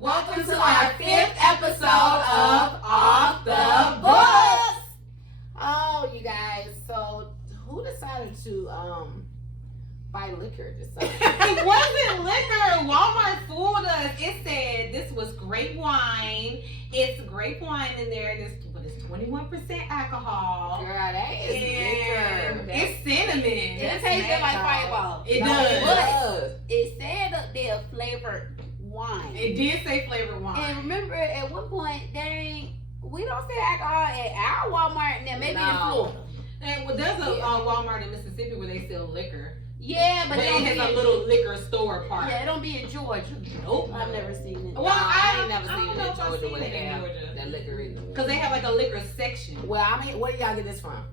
Welcome to our 5th episode of Off the Books. Oh, you guys, so who decided to buy liquor this summer? It wasn't liquor. Walmart fooled us. It said this was grape wine. It's grape wine in there, but it's 21% alcohol. Girl, that is liquor. It's cinnamon. It tasted like Fireball. It does. It said up there flavored wine. It did say flavored wine. And remember, at one point, we don't say alcohol at our Walmart now, maybe in Florida. And well, there's a Walmart in Mississippi where they sell liquor. Yeah, but it has a little liquor store part. Yeah, it don't be in Georgia. Nope. I've never seen it. Well, I ain't never seen it in Georgia where they have that liquor either. Because they have like a liquor section. Well, I mean, where do y'all get this from?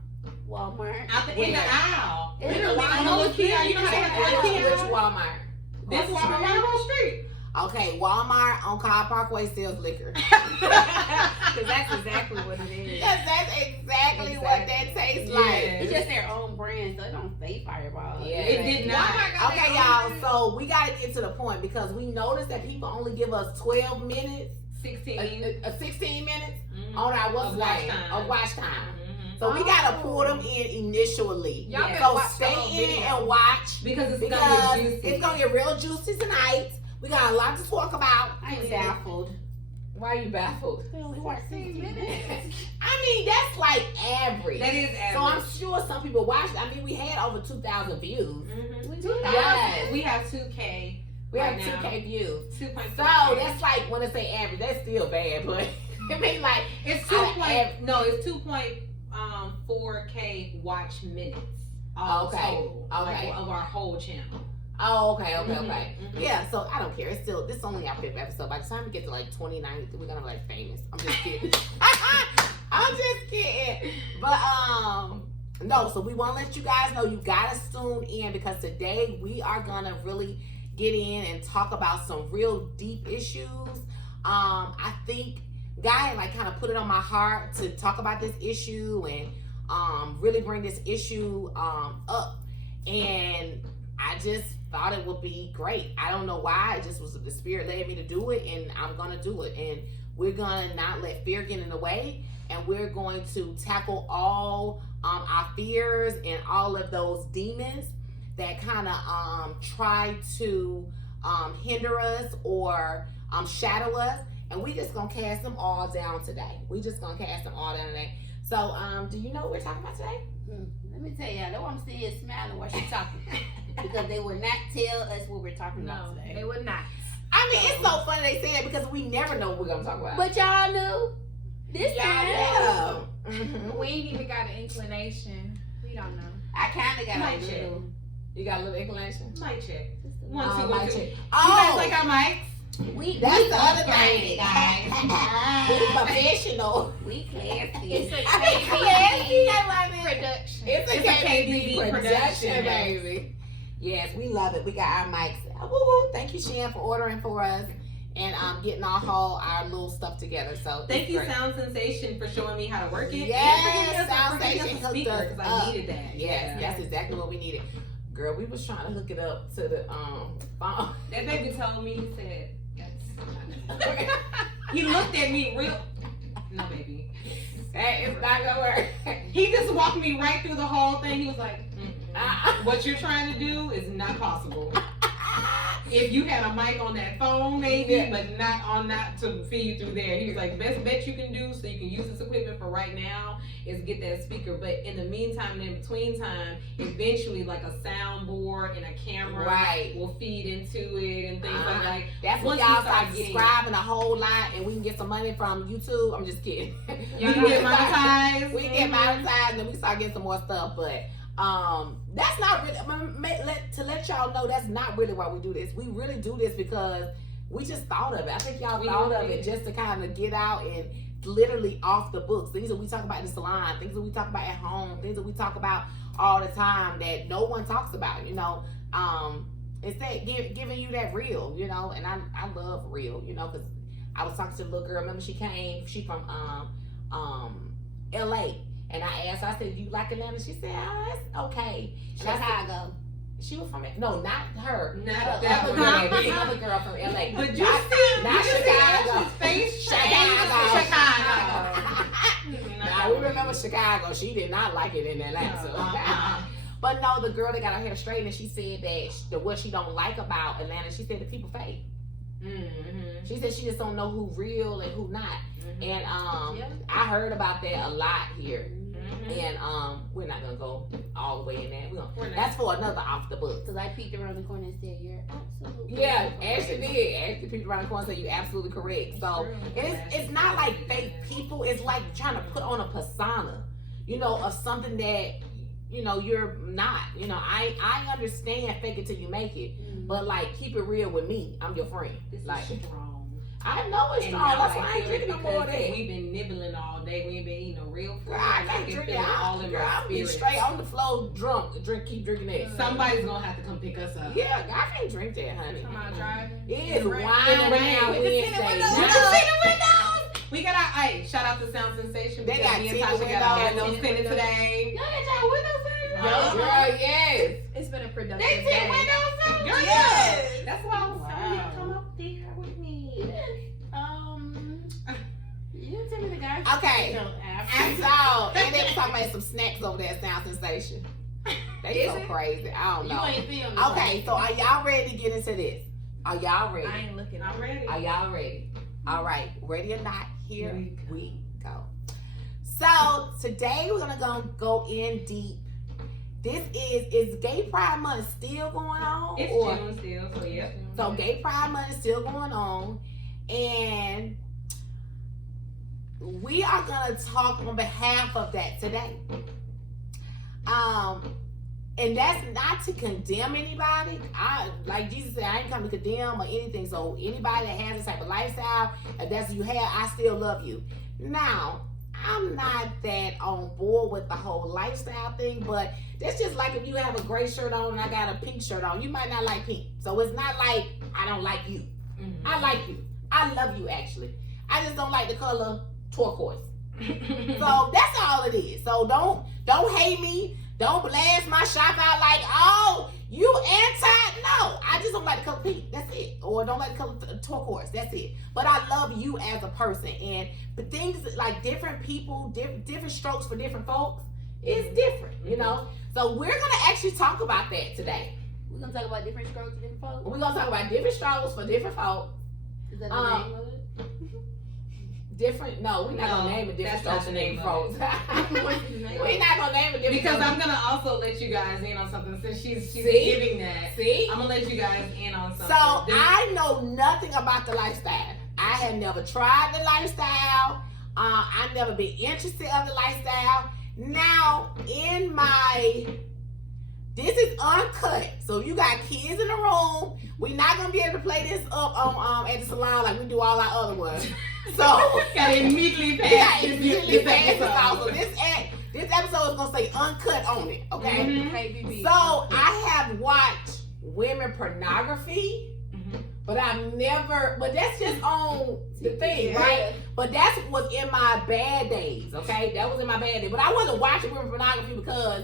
Walmart. Out in the aisle. Literally, on the little kiosk. You know how they have Which Walmart? This Walmart right on the street. Okay, Walmart on Cobb Parkway sells liquor. Because that's exactly what it is. That's exactly what that tastes like. It's just their own brand, so it don't say Fireball. Yeah, it did not. Okay, y'all, so we got to get to the point because we noticed that people only give us 12 minutes. 16 minutes on our watch time. So we gotta pull them in initially. So stay in and watch because gonna get juicy. It's gonna get real juicy tonight. We got a lot to talk about. I'm baffled. Why are you baffled? We only watched 16 minutes. I mean, that's like average. That is average. So I'm sure some people watched. I mean, we had over 2,000 views. Yes. We have 2K. We have 2K views. 2.4. So that's like when I say average, that's still bad, but I mean like it's 2.4K watch minutes. Total, like, of our whole channel. Oh, okay. Yeah, so I don't care. It's still, this is only our 5th episode. By the time we get to like 29, we're gonna be like famous. I'm just kidding. I'm just kidding. But no, so we want to let you guys know you gotta tune in because today we are gonna really get in and talk about some real deep issues. I think Guy like kind of put it on my heart to talk about this issue and really bring this issue up. And I just thought it would be great. I don't know why. It just was the spirit led me to do it, and I'm gonna do it. And we're gonna not let fear get in the way, and we're going to tackle all our fears and all of those demons that kind of try to hinder us or shadow us. And we just gonna cast them all down today. So, do you know what we're talking about today? Let me tell y'all, that's what I'm saying, smiling while she's talking. Because they would not tell us what we're talking about today. They would not. I mean, it's so funny they say it because we never know what we're gonna talk about. But y'all knew. This time. Yeah. We ain't even got an inclination. We don't know. I kind of got Mic a check. little. You got a little inclination? Mic check. Mic 1, 2, 1, 2. check. You guys like our mics? That's the other thing, guys. We professional. We classy. It's a KBB production. It's a KBB production, yes. baby. Yes, we love it. We got our mics. Woo-woo. Thank you, Shan, for ordering for us and getting our little stuff together. So thank you, Sound Sensation, for showing me how to work it. Yes, Sound Sensation hooked speaker us because up. I needed that. Yes, that's exactly what we needed. Girl, we was trying to hook it up to the phone. That baby told me, he said, yes. He looked at me real. No, baby. That is not gonna work. He just walked me right through the whole thing. He was like, what you're trying to do is not possible. If you had a mic on that phone, maybe, but not to feed through there. He was like, best bet you can do so you can use this equipment for right now is get that speaker. But in the meantime, and in between time, eventually like a soundboard and a camera will feed into it and things like that. That's when y'all start subscribing a whole lot and we can get some money from YouTube. I'm just kidding. You can get monetized. We get monetized and then we start getting some more stuff. But that's not really, to let y'all know, that's not really why we do this. We really do this because we just thought of it. I think y'all thought of it just to kind of get out and literally off the books. Things that we talk about in the salon, things that we talk about at home, things that we talk about all the time that no one talks about, you know. It's that giving you that real, you know, and I love real, you know, because I was talking to a little girl, remember she from LA. And I asked her, I said, "Do you like Atlanta?" She said, "Ah, it's okay." Chicago. She was from, no, not her. Not the other girl from LA. But you not see, Chicago. Chicago. She did not like it in Atlanta. But no, the girl that got her hair straightened, she said that what she don't like about Atlanta, she said the people fake. Mm-hmm. She said she just don't know who real and who not. Mm-hmm. And I heard about that a lot here. Mm-hmm. And we're not gonna go all the way in that. That's for another off the book. Cause I peeked around the corner and said you're absolutely Ashley did. Ashley peeked around the corner and said you're absolutely correct. So it's not like fake people. It's like trying to put on a persona, of something that you're not. I understand fake it till you make it, but like keep it real with me. I'm your friend. This like is strong. I know it's strong. That's why I ain't drinking no more of that. We've been nibbling all day. We ain't been eating no real food. Girl, I can't drink it all in my spirit. Straight on the floor, drunk. Keep drinking that. Somebody's gonna have to come pick us up. Yeah, I can't drink that, honey. Come on, driving. It is wine down Wednesday. We got our shout out to Sound Sensation. They got windows tinted today. Y'all got y'all windows in? Girl, yes. It's been a productive They day. tint windows in? Girl, yes. That's why I was telling you to come up there with me. You didn't tell me the guys. Okay. I saw, and they were talking about some snacks over there at Sound Sensation. They so crazy. I don't know. You ain't filming. Okay, so are y'all ready to get into this? Are y'all ready? I ain't looking. I'm ready. Are y'all ready? All right, ready or not, here we go. So today we're gonna go in deep. This is Gay Pride Month still going on? It's June still, so yeah. So Gay Pride Month is still going on, and we are gonna talk on behalf of that today. And that's not to condemn anybody. Like Jesus said, I ain't come to condemn or anything. So anybody that has this type of lifestyle, if that's what you have, I still love you. Now, I'm not that on board with the whole lifestyle thing, but that's just like if you have a gray shirt on and I got a pink shirt on, you might not like pink. So it's not like I don't like you. Mm-hmm. I like you. I love you, actually. I just don't like the color turquoise. So that's all it is. So don't hate me. Don't blast my shop out like, oh, you anti. No, I just don't like the color pink. That's it. Or don't like the color turquoise. That's it. But I love you as a person. But things like different people, different strokes for different folks is different, So we're going to actually talk about that today. We're going to talk about different strokes for different folks? We're going to talk about different strokes for different folks. Is that the name of it? Different? No, we're not gonna name it different strokes for different folks. We're not gonna name it different. Because I'm gonna also let you guys in on something since she's giving that. See, I'm gonna let you guys in on something. So I know nothing about the lifestyle. I have never tried the lifestyle. I've never been interested of the lifestyle. Now, this is uncut, so you got kids in the room. We're not gonna be able to play this up on at the salon like we do all our other ones. So gotta immediately pass So this episode is gonna say uncut on it, okay? Mm-hmm. KBB. So I have watched women pornography, but but that's just on the thing, right? But that's was in my bad days, okay? That was in my bad days. But I wasn't watching women pornography because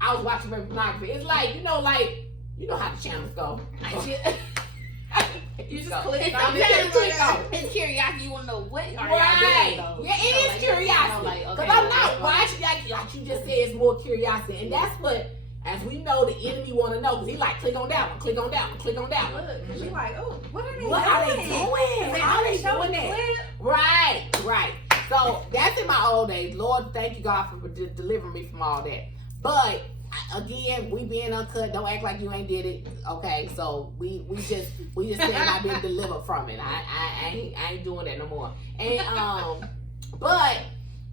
I was watching women pornography. It's like, you know how the channels go. You just click on it. It's curiosity. You want to know what are right. y'all doing, though. Yeah, it is curiosity. Because I'm not watching like you just said, it's more curiosity. And that's what, as we know, the enemy want to know. Because he like, click on that one, click on that one, click on that one. Look, she's like, oh, what are they doing? How are they doing that? Right. So that's in my old age. Lord, thank you, God, for delivering me from all that. But again, we being uncut. Don't act like you ain't did it. Okay, so we just saying I've been delivered from it. I ain't doing that no more. And but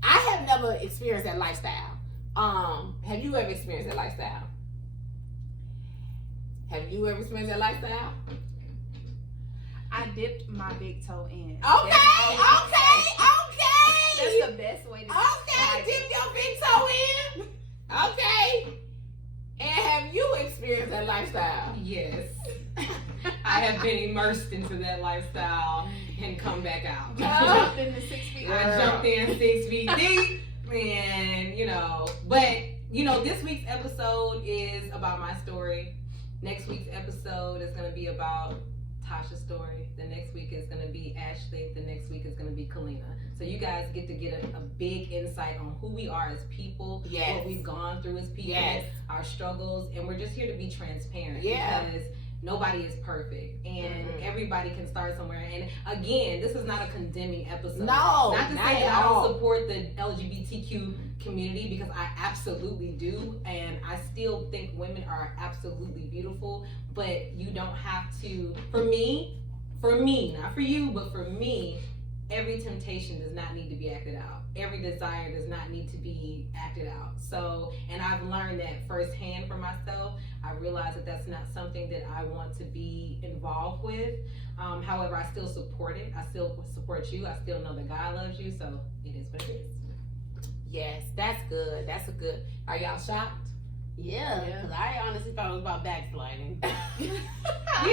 I have never experienced that lifestyle. Have you ever experienced that lifestyle? Have you ever experienced that lifestyle? I dipped my big toe in. Okay. That's the best way to Okay, dip your big toe in. Okay. And have you experienced that lifestyle? Yes. I have been immersed into that lifestyle and come back out. Jumped in the 6 feet. I jumped in 6 feet deep. And, but, this week's episode is about my story. Next week's episode is going to be about Tasha's story. The next week is going to be Ashley. The next week is going to be Kalina. So you guys get to get a big insight on who we are as people, what we've gone through as people, our struggles, and we're just here to be transparent because nobody is perfect, and everybody can start somewhere. And again, this is not a condemning episode. No, not to say that I don't support the LGBTQ community, because I absolutely do, and I still think women are absolutely beautiful. But you don't have to. For me, not for you, but for me, every temptation does not need to be acted out. Every desire does not need to be acted out. So, and I've learned that firsthand for myself. I realize that that's not something that I want to be involved with. However, I still support it. I still support you. I still know that God loves you. So it is what it is. Yes, that's good. That's a good. Are y'all shocked? Yeah, because I honestly thought it was about backsliding. We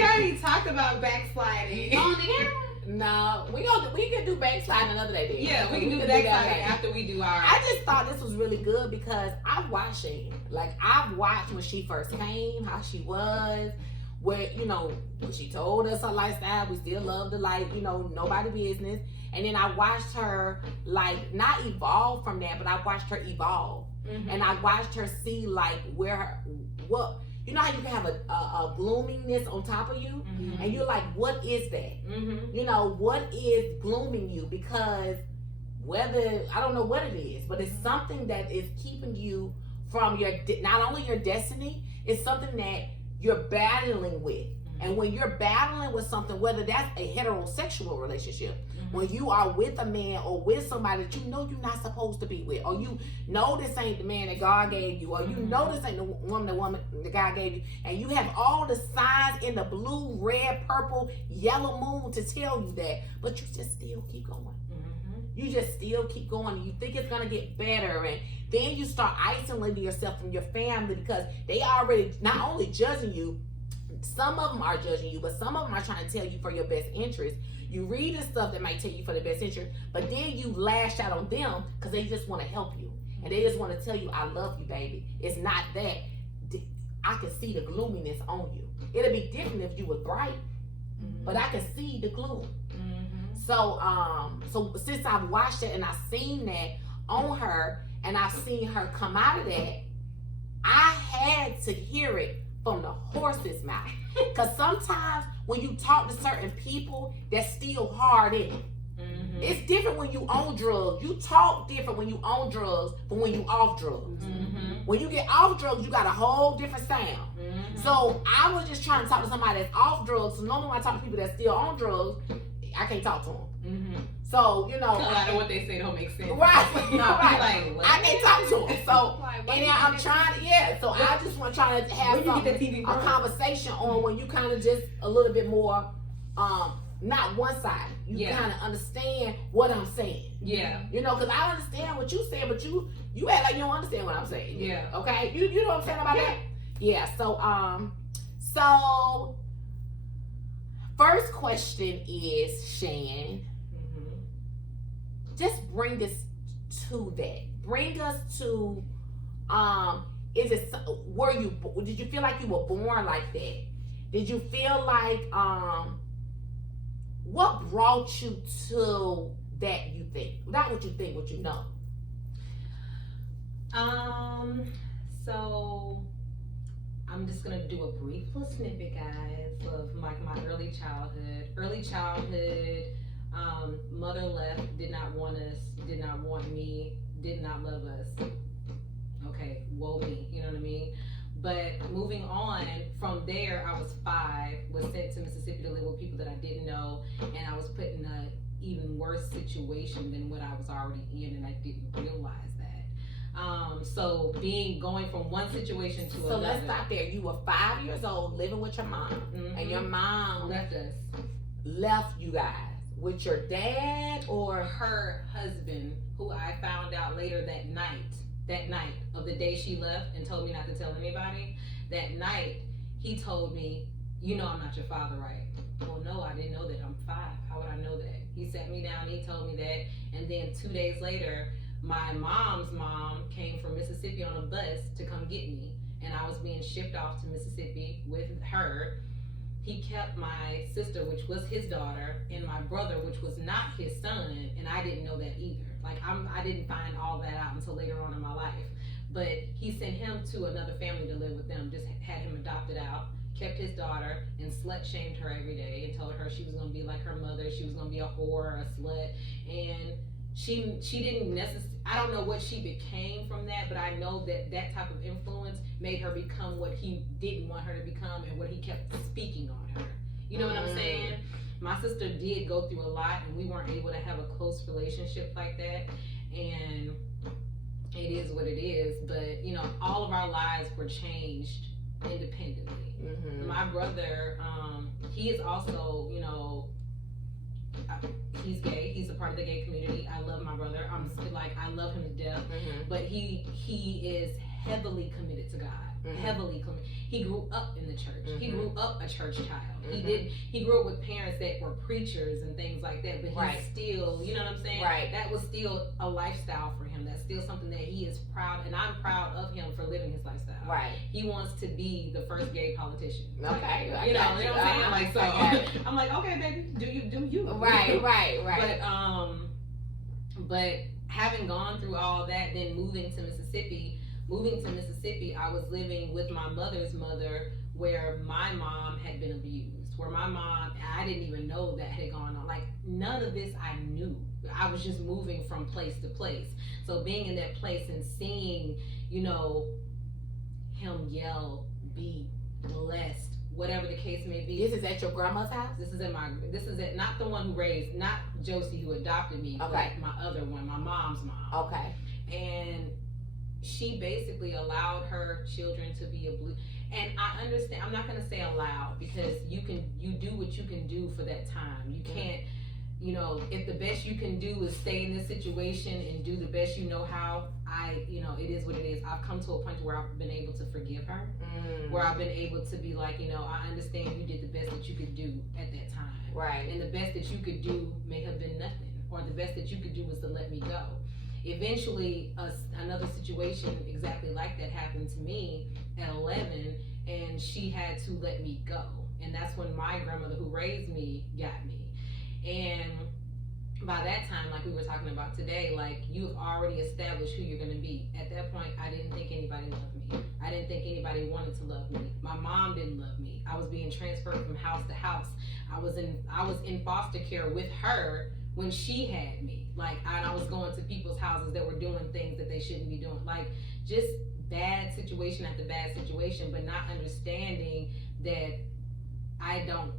already talked about backsliding. On the camera? No, we can do backsliding another day. Then. Yeah, we can do backsliding after we do our. I just thought this was really good because I've watched Shan. Like, I've watched when she first came, how she was, where, you know, when she told us her lifestyle, we still loved her like, you know, nobody business. And then I watched her, like, not evolve from that, but I watched her evolve. Mm-hmm. And I watched her see, like, you know how you can have a gloominess on top of you? Mm-hmm. And you're like, what is that? Mm-hmm. You know, what is glooming you? Because I don't know what it is, but it's something that is keeping you from not only your destiny, it's something that you're battling with. And when you're battling with something, whether that's a heterosexual relationship, when you are with a man or with somebody that you know you're not supposed to be with, or you know this ain't the man that God gave you, or you know this ain't the woman that God gave you, and you have all the signs in the blue, red, purple, yellow moon to tell you that, but you just still keep going. You just still keep going, and you think it's gonna get better, and then you start isolating yourself from your family because they already not only judging you, some of them are judging you, but some of them are trying to tell you for your best interest. You read the stuff that might tell you for the best interest, but then you lash out on them because they just want to help you. And they just want to tell you, I love you, baby. It's not that. I can see the gloominess on you. It'll be different if you were bright, but I can see the gloom. So since I've watched it and I've seen that on her, and I've seen her come out of that, I had to hear it from the horse's mouth. Because sometimes when you talk to certain people, that's still hard in it. It's different when you on drugs. You talk different when you on drugs from when you off drugs. When you get off drugs, you got a whole different sound. So I was just trying to talk to somebody that's off drugs. So normally when I talk to people that's still on drugs, I can't talk to them. So, you know, a lot of what they say don't make sense. Right. No, right. Like, I can't talk to them. So, and then I'm trying to, so I just want to try to have a conversation on when you kind of just a little bit more, not one side. You kind of understand what I'm saying. Yeah. You know, because I understand what you saying, but you act like you don't understand what I'm saying. Yeah. Okay? You know what I'm saying about that? Yeah. So, first question is, Shan, just bring us to that. Bring us to, did you feel like you were born like that? Did you feel like, what brought you to that, you think? Not what you think, what you know. So I'm just gonna do a brief little snippet, guys, of my early childhood. Mother left, did not want us, did not want me, did not love us. Okay, woe me, you know what I mean? But moving on from there, I was 5, was sent to Mississippi to live with people that I didn't know, and I was put in an even worse situation than what I was already in, and I didn't realize that. So going from one situation to another. So let's stop there. You were 5 years old, living with your mom, and your mom left us. Left you guys with your dad or her husband, who I found out later that night of the day she left and told me not to tell anybody. That night, he told me, you know I'm not your father, right? Well, no, I didn't know that. I'm 5. How would I know that? He sat me down, he told me that, and then 2 days later, my mom's mom came from Mississippi on a bus to come get me, and I was being shipped off to Mississippi with her. he kept my sister, which was his daughter, and my brother, which was not his son, and I didn't know that either. Like I didn't find all that out until later on in my life. But he sent him to another family to live with them, just had him adopted out, kept his daughter, and slut shamed her every day and told her she was gonna be like her mother, she was gonna be a whore, a slut, and she didn't necessarily, I don't know what she became from that, but I know that that type of influence made her become what he didn't want her to become and what he kept speaking on her. You know what I'm saying? My sister did go through a lot, and we weren't able to have a close relationship like that, and it is what it is. But you know, all of our lives were changed independently. My brother, he is also, you know, he's gay. He's a part of the gay community. I love my brother. I love him to death. But he is heavily committed to God. Heavily committed. He grew up in the church. He grew up a church child. He grew up with parents that were preachers and things like that. But he's still, you know what I'm saying? Right. That was still a lifestyle for him. That's still something that he is proud, and I'm proud of him for living his lifestyle. Right. He wants to be the first gay politician. Okay. Like, you know what I'm saying? Like, so I'm like, okay, baby, do you? Right. But having gone through all that, then moving to Mississippi, I was living with my mother's mother, where my mom had been abused, where my mom, I didn't even know that had gone on. Like, none of this I knew. I was just moving from place to place. So being in that place and seeing, you know, him yell, beat, molest, whatever the case may be. This is at your grandma's house? This is at not the one who raised, not Josie who adopted me, but my other one, my mom's mom. Okay. And she basically allowed her children to be abused. And I understand, I'm not gonna say allowed, because you do what you can do for that time. You can't, you know, if the best you can do is stay in this situation and do the best you know how, it is what it is. I've come to a point where I've been able to forgive her, where I've been able to be like, you know, I understand you did the best that you could do at that time. Right. And the best that you could do may have been nothing, or the best that you could do was to let me go. Eventually, another situation exactly like that happened to me at 11, and she had to let me go. And that's when my grandmother who raised me got me. And by that time, like we were talking about today, like, you've already established who you're gonna be. At that point, I didn't think anybody loved me. I didn't think anybody wanted to love me. My mom didn't love me. I was being transferred from house to house. I was in foster care with her when she had me. Like, I was going to people's houses that were doing things that they shouldn't be doing. Like, just bad situation after bad situation, but not understanding that I don't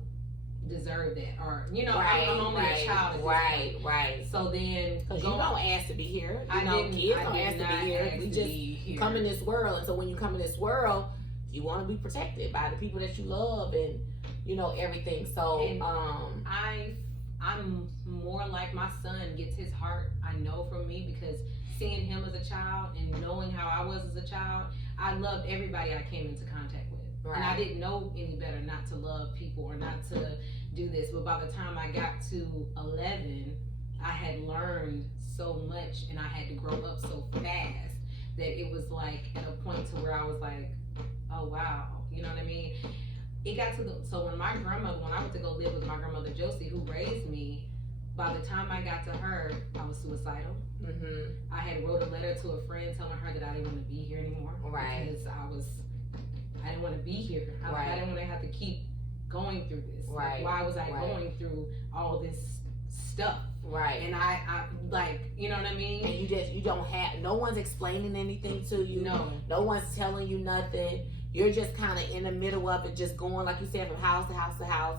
deserve that, or, you know, I'm only a child at this point. Right. So then, because you don't ask to be here. Kids don't ask to be here. We just come in this world, and so when you come in this world, you want to be protected by the people that you love, and you know everything. So, and I'm more like, my son gets his heart, I know, from me, because seeing him as a child and knowing how I was as a child, I loved everybody I came into contact with. Right. And I didn't know any better not to love people or not to do this. But by the time I got to 11, I had learned so much, and I had to grow up so fast that it was like at a point to where I was like, oh wow, you know what I mean? It got to so when I went to go live with my grandmother Josie, who raised me, by the time I got to her, I was suicidal. I had wrote a letter to a friend telling her that I didn't want to be here anymore. Right. Because I didn't want to be here. I didn't want to have to keep going through this. Right. Like, why was I going through all this stuff? Right. And I like, you know what I mean? And you don't have, no one's explaining anything to you. No one's telling you nothing. You're just kind of in the middle of it, just going, like you said, from house to house to house.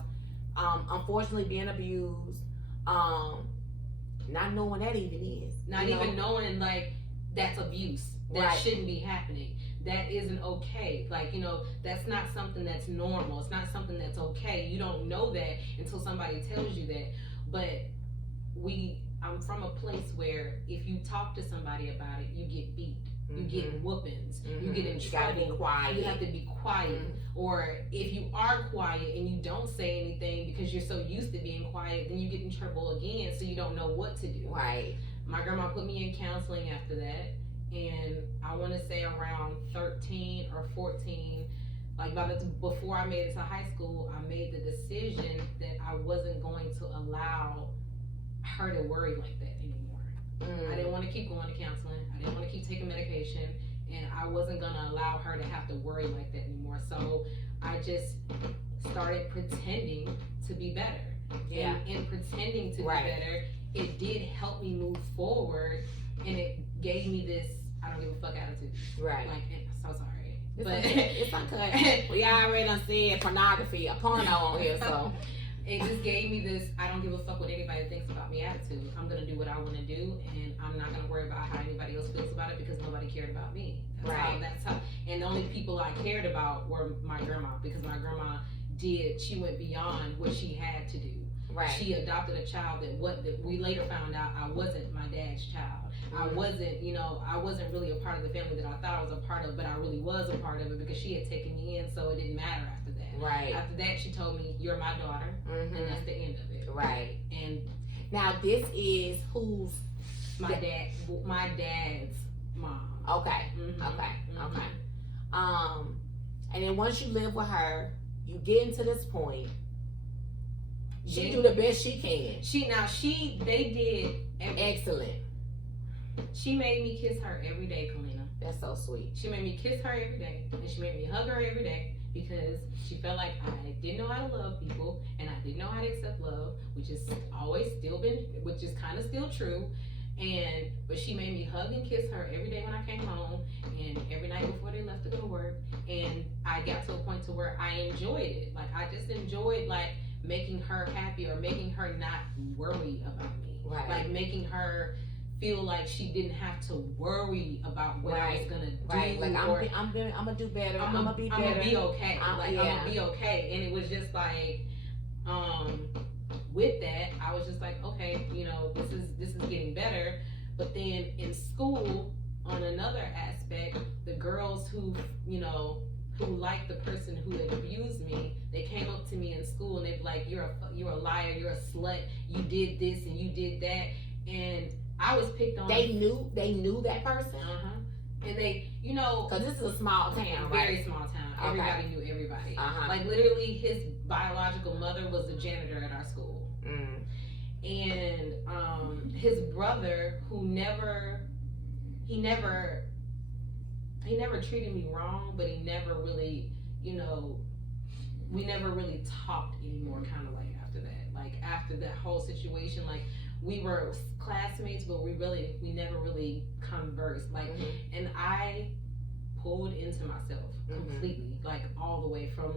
Unfortunately, being abused, not knowing what that even is. Not even knowing, like, that's abuse. That shouldn't be happening. That isn't okay. Like, you know, that's not something that's normal. It's not something that's okay. You don't know that until somebody tells you that. But I'm from a place where if you talk to somebody about it, you get beat. You get whoopings. You get in trouble. You gotta be quiet. You have to be quiet. Or if you are quiet and you don't say anything because you're so used to being quiet, then you get in trouble again, so you don't know what to do. Right. My grandma put me in counseling after that, and I want to say around 13 or 14, Like before I made it to high school, I made the decision that I wasn't going to allow her to worry like that anymore. I didn't want to keep going to counseling. I didn't want to keep taking medication, and I wasn't gonna allow her to have to worry like that anymore. So I just started pretending to be better. Yeah. And in pretending to be better, it did help me move forward, and it gave me this I don't give a fuck attitude. Right. Like, so sorry. It's But okay. It's okay. We already done said pornography, a porno on here, so. It just gave me this I don't give a fuck what anybody thinks about me attitude. I'm gonna do what I wanna do, and I'm not gonna worry about how anybody else feels about it because nobody cared about me. That's how and the only people I cared about were my grandma, because my grandma she went beyond what she had to do. Right. She adopted a child that we later found out I wasn't my dad's child. I wasn't really a part of the family that I thought I was a part of, but I really was a part of it because she had taken me in, so it didn't matter after that. Right. After that, she told me, "You're my daughter," and that's the end of it. Right. And now this is who's my dad's mom. Okay. Okay. And then once you live with her, you get into this point. She do the best she can. They did excellent. She made me kiss her every day, Kalina. That's so sweet. She made me kiss her every day, and she made me hug her every day because she felt like I didn't know how to love people, and I didn't know how to accept love, which is kind of still true. But she made me hug and kiss her every day when I came home, and every night before they left to go to work. And I got to a point to where I enjoyed it. Like, I just enjoyed like making her happy or making her not worry about me. Right. Like making her feel like she didn't have to worry about what I was gonna do. Right. Like I'm gonna do better. I'm gonna be better. I'm gonna be okay. I'm gonna be okay. And it was just like, with that, I was just like, okay, this is getting better. But then in school, on another aspect, the girls who liked the person who had abused me, they came up to me in school and they'd be like, you're a liar, you're a slut, you did this and you did that. And I was picked on. They knew that person? And they, because this is a small town, right? Very small town. Everybody knew everybody. Like, literally, his biological mother was the janitor at our school. And his brother, who never treated me wrong, but he never really, we never really talked anymore, kind of like after that. Like, after that whole situation, like, we were classmates, but we never really conversed. Like, and I pulled into myself completely, like all the way from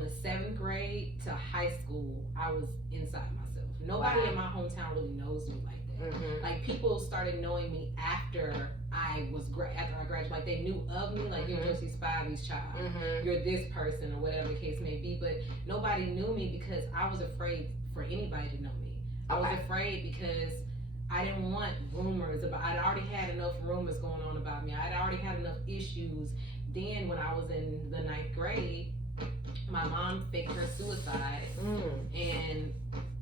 the 7th grade to high school. I was inside myself. Nobody in my hometown really knows me like that. Like, people started knowing me after I graduated. Like, they knew of me, like, you're Josie Spivey's child, you're this person, or whatever the case may be. But nobody knew me because I was afraid for anybody to know me. I was afraid because I didn't want rumors about. I'd already had enough rumors going on about me. I'd already had enough issues. Then when I was in the 9th grade, my mom faked her suicide, and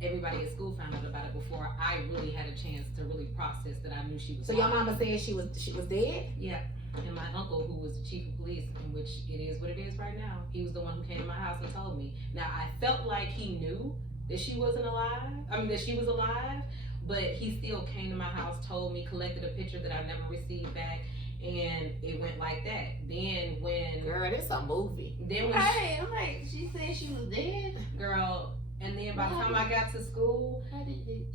everybody at school found out about it before I really had a chance to really process that I knew she was. So your mama said she was dead? Yeah. And my uncle, who was the chief of police, in which it is what it is right now, he was the one who came to my house and told me. Now, I felt like he knew that she wasn't alive. That she was alive, but he still came to my house, told me, collected a picture that I never received back, and it went like that. Then when girl, this a movie. Then when I'm like, she said she was dead, girl. And then by the time I got to school, how did she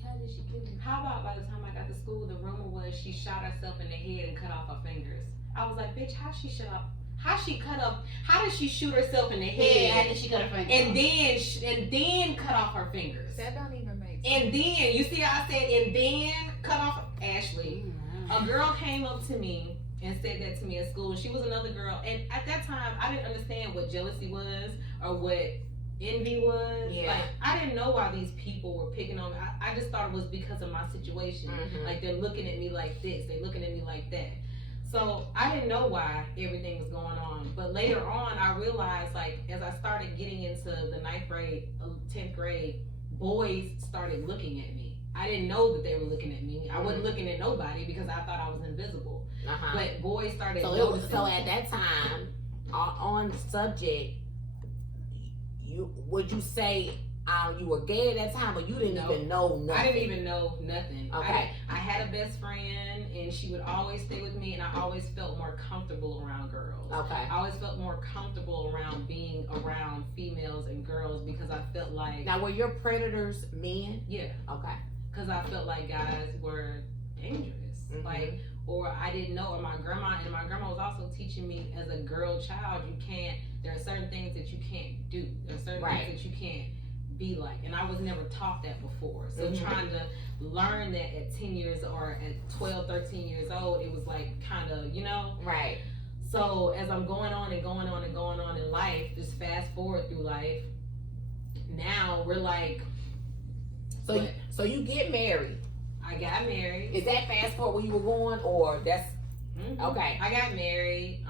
kill him? How about by the time I got to school, the rumor was she shot herself in the head and cut off her fingers. I was like, bitch, how did she shoot herself in the head? Yeah, how did she cut her fingers? And then cut off her fingers. That don't even make sense. And then, you see how I said, and then cut off Ashley. A girl came up to me and said that to me at school. She was another girl. And at that time, I didn't understand what jealousy was or what envy was. Yeah. Like, I didn't know why these people were picking on me. I just thought it was because of my situation. Like, they're looking at me like this. They're looking at me like that. So I didn't know why everything was going on. But later on, I realized, like, as I started getting into the 9th grade, 10th grade, boys started looking at me. I didn't know that they were looking at me. I wasn't looking at nobody because I thought I was invisible. But boys started noticing. So at that time, on the subject, would you say you were gay at that time, or you didn't even know nothing? I didn't even know nothing. Okay. I had a best friend, and she would always stay with me, and I always felt more comfortable around girls. Okay. I always felt more comfortable around being around females and girls because I felt like. Now, were your predators men? Yeah. Okay. Because I felt like guys were dangerous. Mm-hmm. Like, or I didn't know, or my grandma was also teaching me as a girl child, there are certain things that you can't do. There are certain things that you can't be like, and I was never taught that before. So trying to learn that at 10 years or at 12, 13 years old, it was like kind of, Right. So as I'm going on and going on and going on in life, just fast forward through life, now we're like, so you get married. I got married. Is that fast forward where you were going, or that's okay? I got married.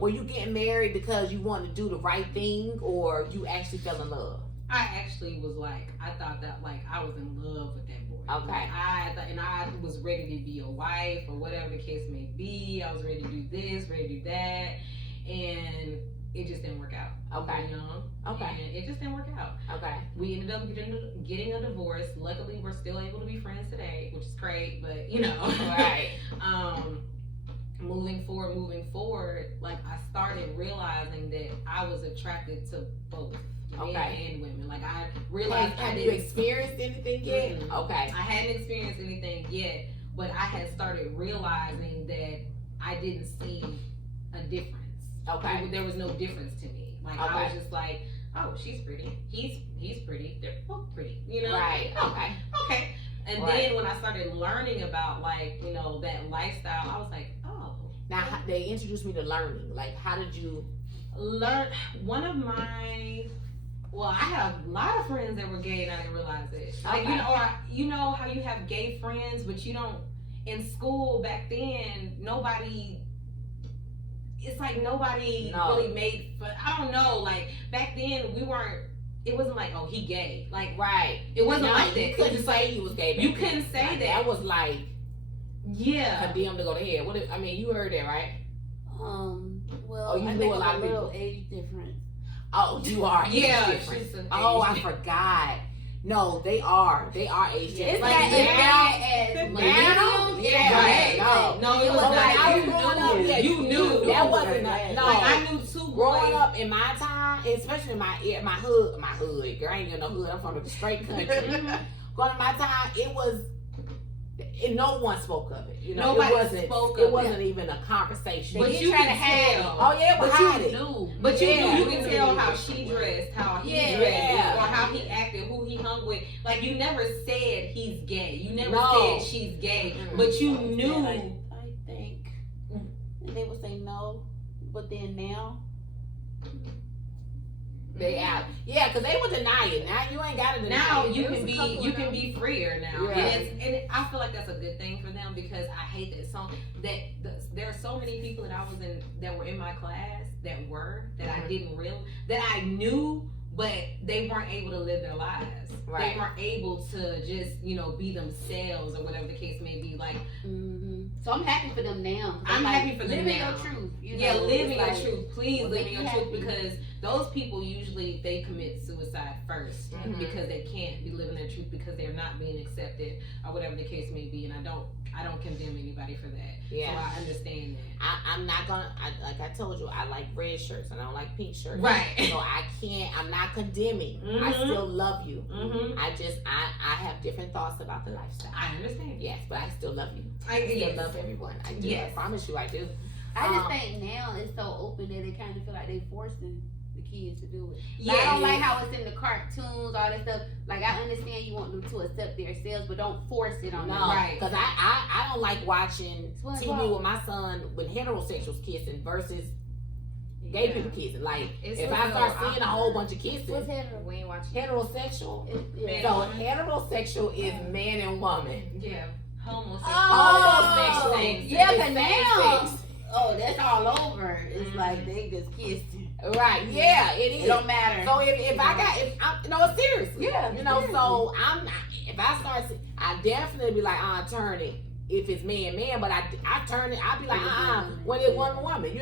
Were you getting married because you wanted to do the right thing, or you actually fell in love? I actually was like, I thought that like I was in love with that boy. Okay. Like, I was ready to be a wife or whatever the case may be. I was ready to do this, ready to do that, and it just didn't work out. Okay. Okay. And it just didn't work out. Okay. We ended up getting a divorce. Luckily, we're still able to be friends today, which is great. But Right. Moving forward, like I started realizing that I was attracted to both men and women. Like I realized Have you experienced anything yet? Mm-hmm. Okay. I hadn't experienced anything yet, but I had started realizing that I didn't see a difference. Okay. There was no difference to me. Like I was just like, oh, she's pretty. He's pretty. They're both pretty. Right. Okay. Okay. And then when I started learning about like, that lifestyle, I was like, oh. Now they introduced me to learning. Like, how did you learn? Well, I have a lot of friends that were gay and I didn't realize it. Like, you know how you have gay friends, but you don't, in school back then, nobody really made, but I don't know, like back then it wasn't like, oh, he gay. Like, right. It wasn't like that. You couldn't say he was gay. You couldn't say that. That was like, condemned to go to hell. You heard that, right? Well, you I knew think a lot of little people. age difference. Oh, you are. Yeah. Different. I forgot. No, they are. They are age different. It's like not as bad as now. Yeah. Right. No, it was like like I was growing up. Yeah, you knew. That wasn't no. Like I knew too. Growing up in my time, especially in my hood. Girl, I ain't got no hood. I'm from the straight country. Going to my time, it was. No one spoke of it. Nobody spoke of it. It wasn't even a conversation. But you can tell. Oh yeah, but you knew. But you knew. You can tell how she dressed, how he dressed, or how he acted, who he hung with. Like you never said he's gay. You never said she's gay. But you knew. I think. And they would say no, but then now. They out. Yeah, because they would deny it. Now you ain't got to deny now it. You can be freer now. Yeah. And I feel like that's a good thing for them because I hate that there are so many people that were in my class that I didn't that I knew, but they weren't able to live their lives. Right. They weren't able to just, be themselves or whatever the case may be. Like, so I'm happy for them now. I'm happy for them living now. Your truth. Living your truth. Please live your truth happy. because those people usually they commit suicide first because they can't be living their truth because they're not being accepted or whatever the case may be. And I don't condemn anybody for that. Yeah. So I understand that. I'm not gonna. Like I told you, I like red shirts and I don't like pink shirts. Right. So I'm not condemning. I still love you. I have different thoughts about the lifestyle. I understand. Yes, but I still love you. I still love everyone. I do. Yes. I promise you, I do. I just think now it's so open that they kind of feel like they forcing the kids to do it. Yeah. I don't like how it's in the cartoons, all that stuff. Like I understand you want them to accept themselves, but don't force it on them. Right. Because I don't like watching TV with my son with heterosexuals kissing versus gay people kissing. Like if I start seeing a whole bunch of kissing, What's hetero? We ain't watching. Heterosexual. Yeah. So heterosexual is man and woman. Yeah. Homosexual. Homosexual. Yeah, is but now, same-sex. that's all over. It's like they just kissed. Right, yeah, it is. It don't matter. So if I'm, no, seriously. Yeah, seriously. So if I start, I definitely be like, turn it. If it's man, but I turn it, I'll be like, when it's woman.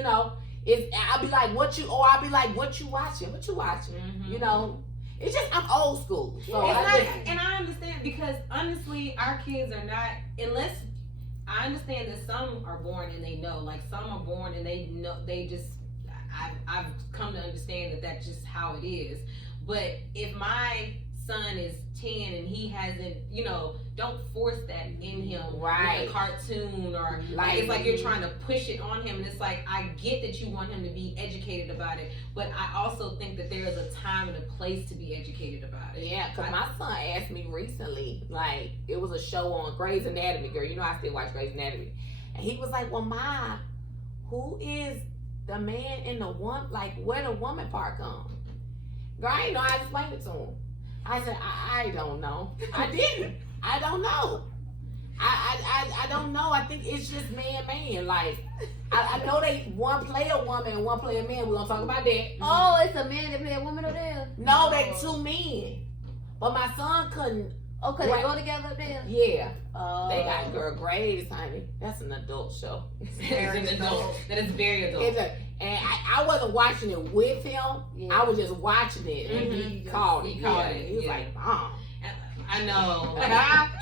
I'll be like, what you watching? What you watching? Mhm. You know, it's just I'm old school. So And I understand because honestly, our kids are not unless I understand that some are born and they know, like some are born and they know they just. I've come to understand that that's just how it is. But if my son is 10 and he hasn't, don't force that in him Right. with a cartoon or like it's like you're trying to push it on him. And it's like, I get that you want him to be educated about it, but I also think that there is a time and a place to be educated about it. Yeah, because my son asked me recently, like, it was a show on Grey's Anatomy, girl. You know I still watch Grey's Anatomy. And he was like, well, Ma, who is the man in the one, like, where the woman part comes? Girl, I didn't know how to explain it to him. I said, I don't know. I didn't. I don't know. I don't know. I think it's just man. Like, I know they one play a woman and one play a man. We're going to talk about that. Oh, it's a man that play a woman over there? No, they two men. But my son couldn't. Oh, cause they go together up there? Yeah. Oh. They got girl grades, honey. That's an adult show. That is very adult. And I wasn't watching it with him. Yeah. I was just watching it, and he called it. He called it. He was like, Mom. I know.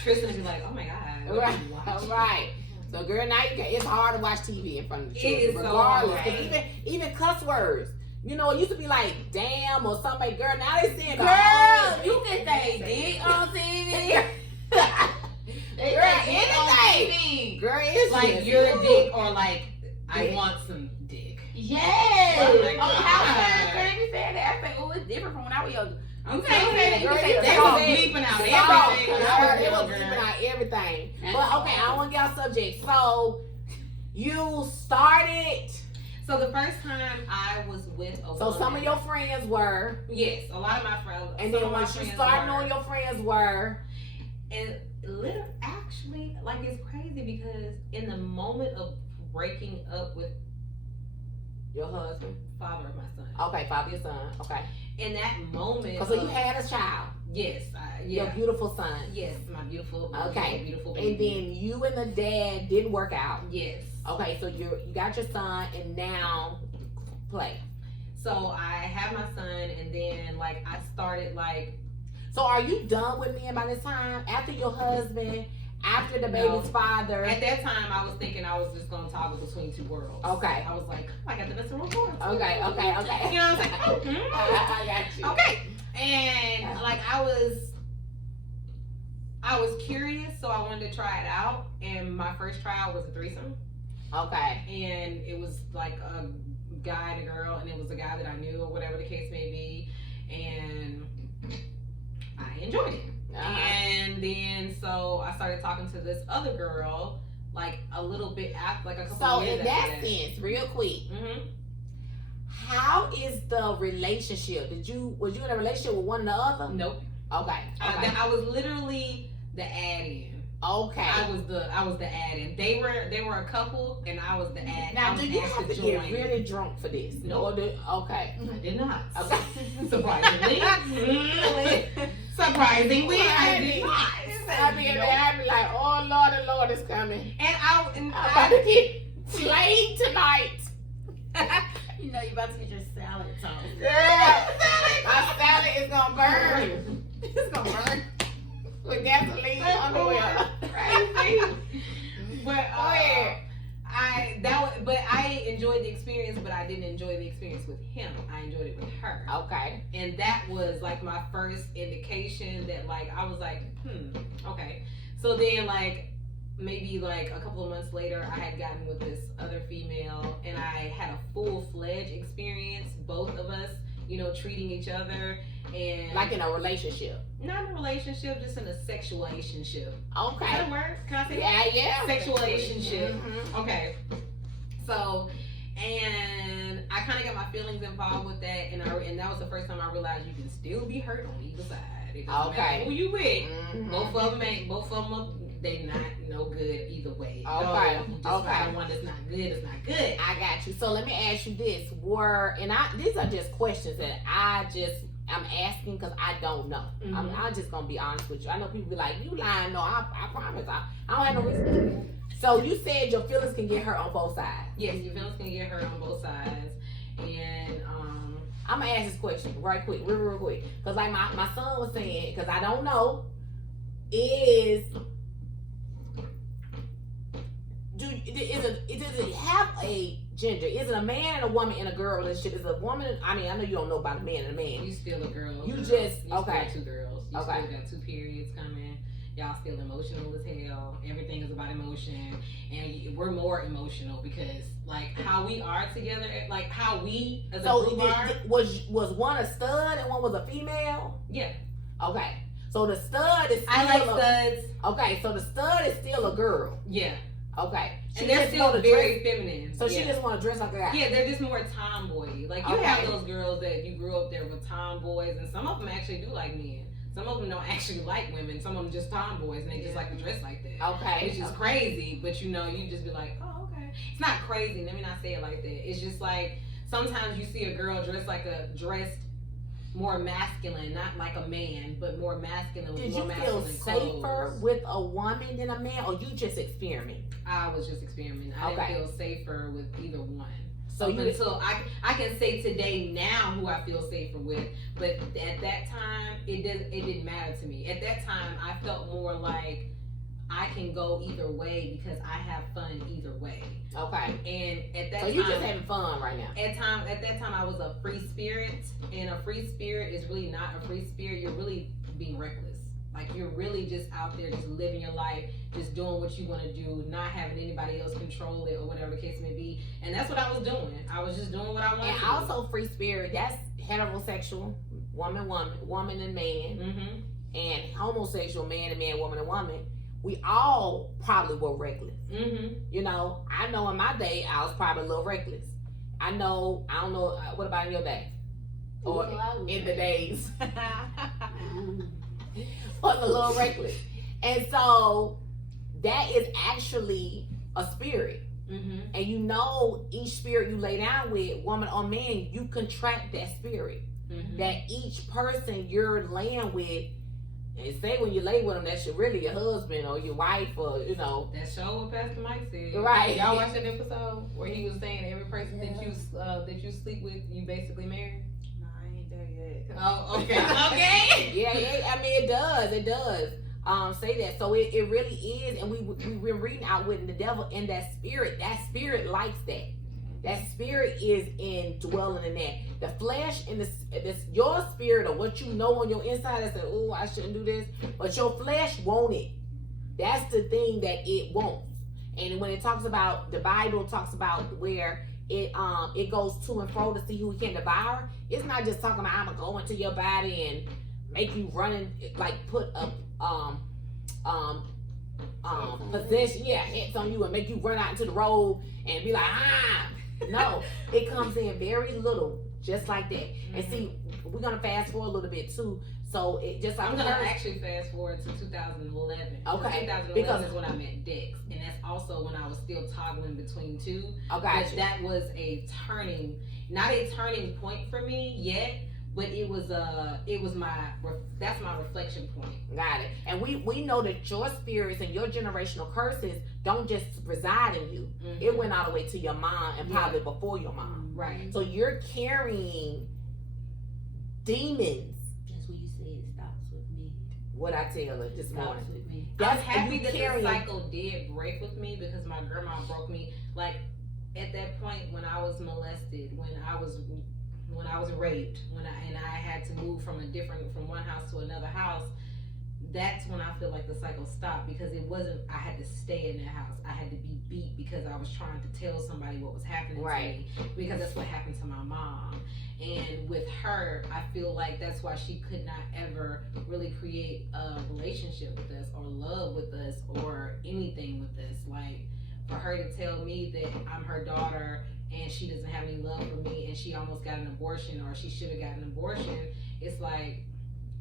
Tristan would be like, oh my God. What are you watching? Right. So, girl, now it's hard to watch TV in front of the children, It is regardless. so hard. 'Cause even cuss words. You know, it used to be like, damn, or something. Girl, now they saying, Girl, you can say dick on TV. Girl, anything. Girl, it's like just, you're a ooh. dick or like, I Dick. want some dick. Yes. Oh my On the outside, God. girl, they be saying that. I say, oh, it's different from when I was younger. Okay. Girl, They was bleeping out everything. They was bleeping out everything. But okay, I don't want to get off subject. So you started. So the first time I was with a So woman, some of your friends were. yes, a lot of my friends. And some then of my once you friends started were. knowing your friends were. And actually, like it's crazy because in the moment of breaking up with Your husband. father of my son, Okay, father, your son. Okay. in that moment, So you had a child. yes, Your beautiful son. yes, my beautiful, Okay. beautiful And baby. then you and the dad didn't work out. Yes. Okay, so you got your son and now play. So I had my son, and then like I started like. So are you done with men by this time? After your husband, after the baby's father? At that time, I was thinking I was just gonna toggle between two worlds. Okay. I was like, I got the best of both worlds. Okay. You know, I was like, I got you. okay. And like I was curious, so I wanted to try it out. And my first trial was a threesome. Okay. And it was like a guy and a girl, and it was a guy that I knew, or whatever the case may be. And I enjoyed it. And then so I started talking to this other girl, like a little bit after, like a couple So of years in after that sense, real quick, Mm-hmm. how is the relationship? Was you in a relationship with one or the other? Nope. Okay. Okay. I was literally the add-in. Okay. I was the add-in. They were a couple, and I was the add. Now, I was do you asked have to join. get really drunk for this? No. Okay. I did not. Okay. Surprisingly. Surprisingly, I did not. I'd be like, oh Lord is coming. And I'm about to get slayed tonight. You know you about to get your salad toast. Girl, my salad is gonna burn. It's gonna burn. With gasoline underwear. Crazy. But Go ahead. I enjoyed the experience, but I didn't enjoy the experience with him. I enjoyed it with her. Okay. And that was like my first indication that like I was like, okay. So then like maybe like a couple of months later, I had gotten with this other female, and I had a full-fledged experience, both of us, treating each other, and Like in a relationship. not in a relationship, just in a sexualationship. Is that Okay. a word? Can I say that? Yeah. Sexualationship. Mhm. Okay. So, and I kind of got my feelings involved with that, and that was the first time I realized you can still be hurt on either side. It doesn't Okay. matter who you with. Mhm. Both of them, they not no good either way. Okay. So, just Okay. find one that's not good. It's not good. I got you. So let me ask you this: these are just questions that I'm asking because I don't know. Mhm. I'm just gonna be honest with you. I know people be like, "You lying?" No, I promise. I don't have no reason. So you said your feelings can get hurt on both sides. Yes, your feelings can get hurt on both sides. And I'm gonna ask this question right quick, real quick, because like my son was saying, because I don't know, does it have a gender? Is it a man and a woman in a girl relationship? Is it a woman? I mean, I know you don't know about a man and a man. You still a girl. You girl. just you okay. Still two girls. You okay. still got 2 periods coming. Y'all still emotional as hell. Everything is about emotion, and we're more emotional because like how we are together, like how we as a group are. Was one a stud and one was a female? Yeah. Okay. So the stud is still I like studs. Okay, so the stud is still a girl. Yeah. Okay. And they're still very feminine. So she just want to dress like a guy. Yeah, they're just more tomboy. Like you have those girls that you grew up there with tomboys, and some of them actually do like men. Some of them don't actually like women. Some of them just tomboys, and they just like to dress like that. Okay. Which is crazy, but you know, you just be like, oh, okay. It's not crazy. Let me not say it like that. It's just like sometimes you see a girl dressed more masculine, not like a man, but more masculine. Did more you feel masculine safer clothes. with a woman than a man, or you just experiment? I was just experimenting. I didn't feel safer with either one. So until I can say today now who I feel safer with, but at that time it didn't matter to me. At that time I felt more like I can go either way because I have fun either way. Okay. And at that time, so you just having fun right now. At that time I was a free spirit, and a free spirit is really not a free spirit. You're really being reckless. Like you're really just out there just living your life, just doing what you want to do, not having anybody else control it or whatever the case may be. And that's what I was doing. I was just doing what I wanted to do. And also free spirit, that's heterosexual, woman and man. Mm-hmm. And homosexual, man and man, woman and woman. We all probably were reckless. Mm-hmm. You know, I know in my day I was probably a little reckless. I don't know, what about in your day? Or in the days? Was a little reckless. And so that is actually a spirit. Mm-hmm. And you know, each spirit you lay down with, woman or man, you contract that spirit. Mm-hmm. That each person you're laying with, and say when you lay with them, that's really your husband or your wife, or you know. That show what Pastor Mike said. Right. Y'all watch that episode where he was saying every person that you sleep with, you basically married? Oh, okay. Okay. Yeah, I mean, it does. Say that. So it really is, and we've been reading Outwitting the Devil, and that spirit likes that. That spirit is indwelling in that. The flesh and this your spirit, or what you know on your inside that says, oh, I shouldn't do this, but your flesh want it. That's the thing that it wants. And when it talks about, the Bible talks about where it goes to and fro to see who can devour. It's not just talking about I'm gonna go into your body and make you running, like put up possession, hits on you and make you run out into the road and be like, no, it comes in very little, just like that. Mm-hmm. And see, we're gonna fast forward a little bit too. So it just like I'm gonna actually fast forward to 2011. Okay. 2011 because is when I met Dex, and that's also when I was still toggling between two. Okay. But that was not a turning point for me yet, but that's my reflection point. Got it. And we know that your spirits and your generational curses don't just reside in you. Mm-hmm. It went all the way to your mom and probably before your mom. Right. So you're carrying demons. What I tell her this morning. I'm happy that the cycle did break with me, because my grandma broke me. Like at that point when I was molested, when I was raped, and I had to move from one house to another house. That's when I feel like the cycle stopped, because it wasn't I had to stay in that house. I had to be beat because I was trying to tell somebody what was happening to me, because that's what happened to my mom. And with her, I feel like that's why she could not ever really create a relationship with us or love with us or anything with us. Like for her to tell me that I'm her daughter and she doesn't have any love for me and she almost got an abortion or she should have gotten an abortion, it's like,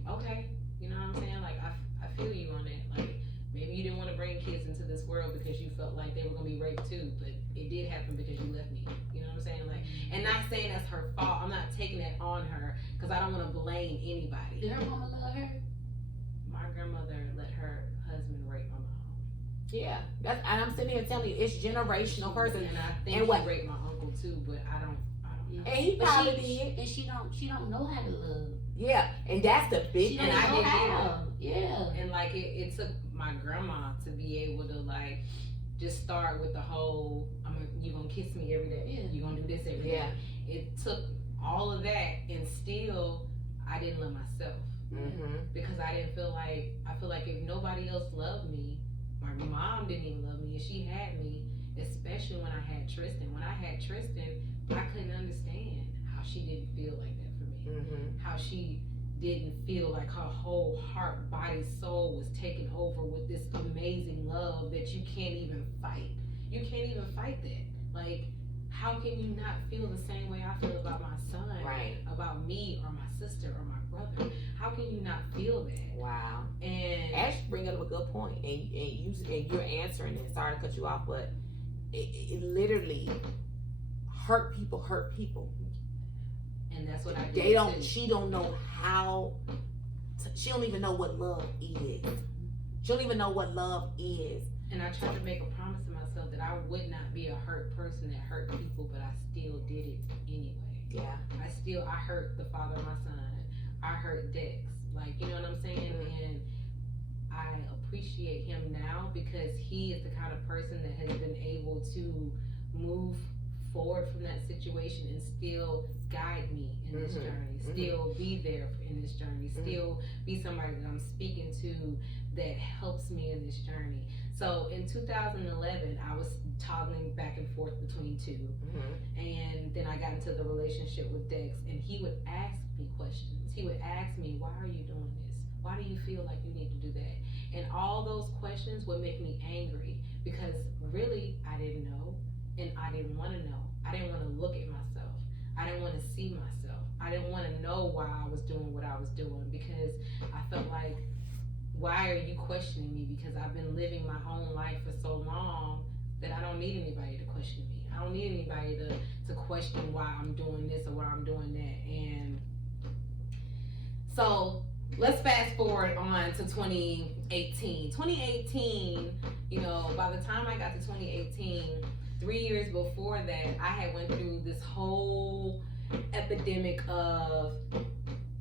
okay, you know what I'm saying? Like I feel you on it. Like maybe you didn't want to bring kids into this world because you felt like they were gonna be raped too, but it did happen because you left me. You know what I'm saying? Like, and not saying that's her fault. I'm not taking that on her because I don't want to blame anybody. Did her mama love her? My grandmother let her husband rape my mom. Yeah, and I'm sitting here telling you, it's generational person. And I think And what- he raped my uncle too, but I don't know. And he But probably did. And she don't know how to love. Yeah, and that's the big She thing. don't And I know didn't how. Yeah. And like it took my grandma to be able to like just start with the whole you gonna kiss me every day. Yeah. You gonna do this every day. Yeah. It took all of that, and still I didn't love myself because I feel like if nobody else loved me, my mom didn't even love me, and she had me, especially when I had Tristan. When I had Tristan, I couldn't understand how she didn't feel like that for me. How she didn't feel like her whole heart, body, soul was taken over with this amazing love that you can't even fight. You can't even fight that. Like, how can you not feel the same way I feel about my son, Right. about me or my sister or my brother? How can you not feel that? Wow. And Ash bring up a good point, and you're answering it. Sorry to cut you off, but it literally hurt people. and that's what I did. They don't. too. She don't know how. She don't even know what love is. She don't even know what love is. And I tried to make a promise to myself that I would not be a hurt person that hurt people, but I still did it anyway. Yeah. I hurt the father of my son. I hurt Dex. Like, you know what I'm saying? And I appreciate him now because he is the kind of person that has been able to move forward from that situation and still guide me in this journey, still be there in this journey, still be somebody that I'm speaking to that helps me in this journey. So in 2011, I was toggling back and forth between two, and then I got into the relationship with Dex, and he would ask me questions. He would ask me, why are you doing this? Why do you feel like you need to do that? And all those questions would make me angry because really I didn't know, and I didn't want to know. I didn't want to look at myself. I didn't want to see myself. I didn't want to know why I was doing what I was doing because I felt like, why are you questioning me? Because I've been living my own life for so long that I don't need anybody to question me. I don't need anybody to question why I'm doing this or why I'm doing that. And so let's fast forward on to 2018. 2018, you know, by the time I got to 2018, 3 years before that, I had went through this whole epidemic of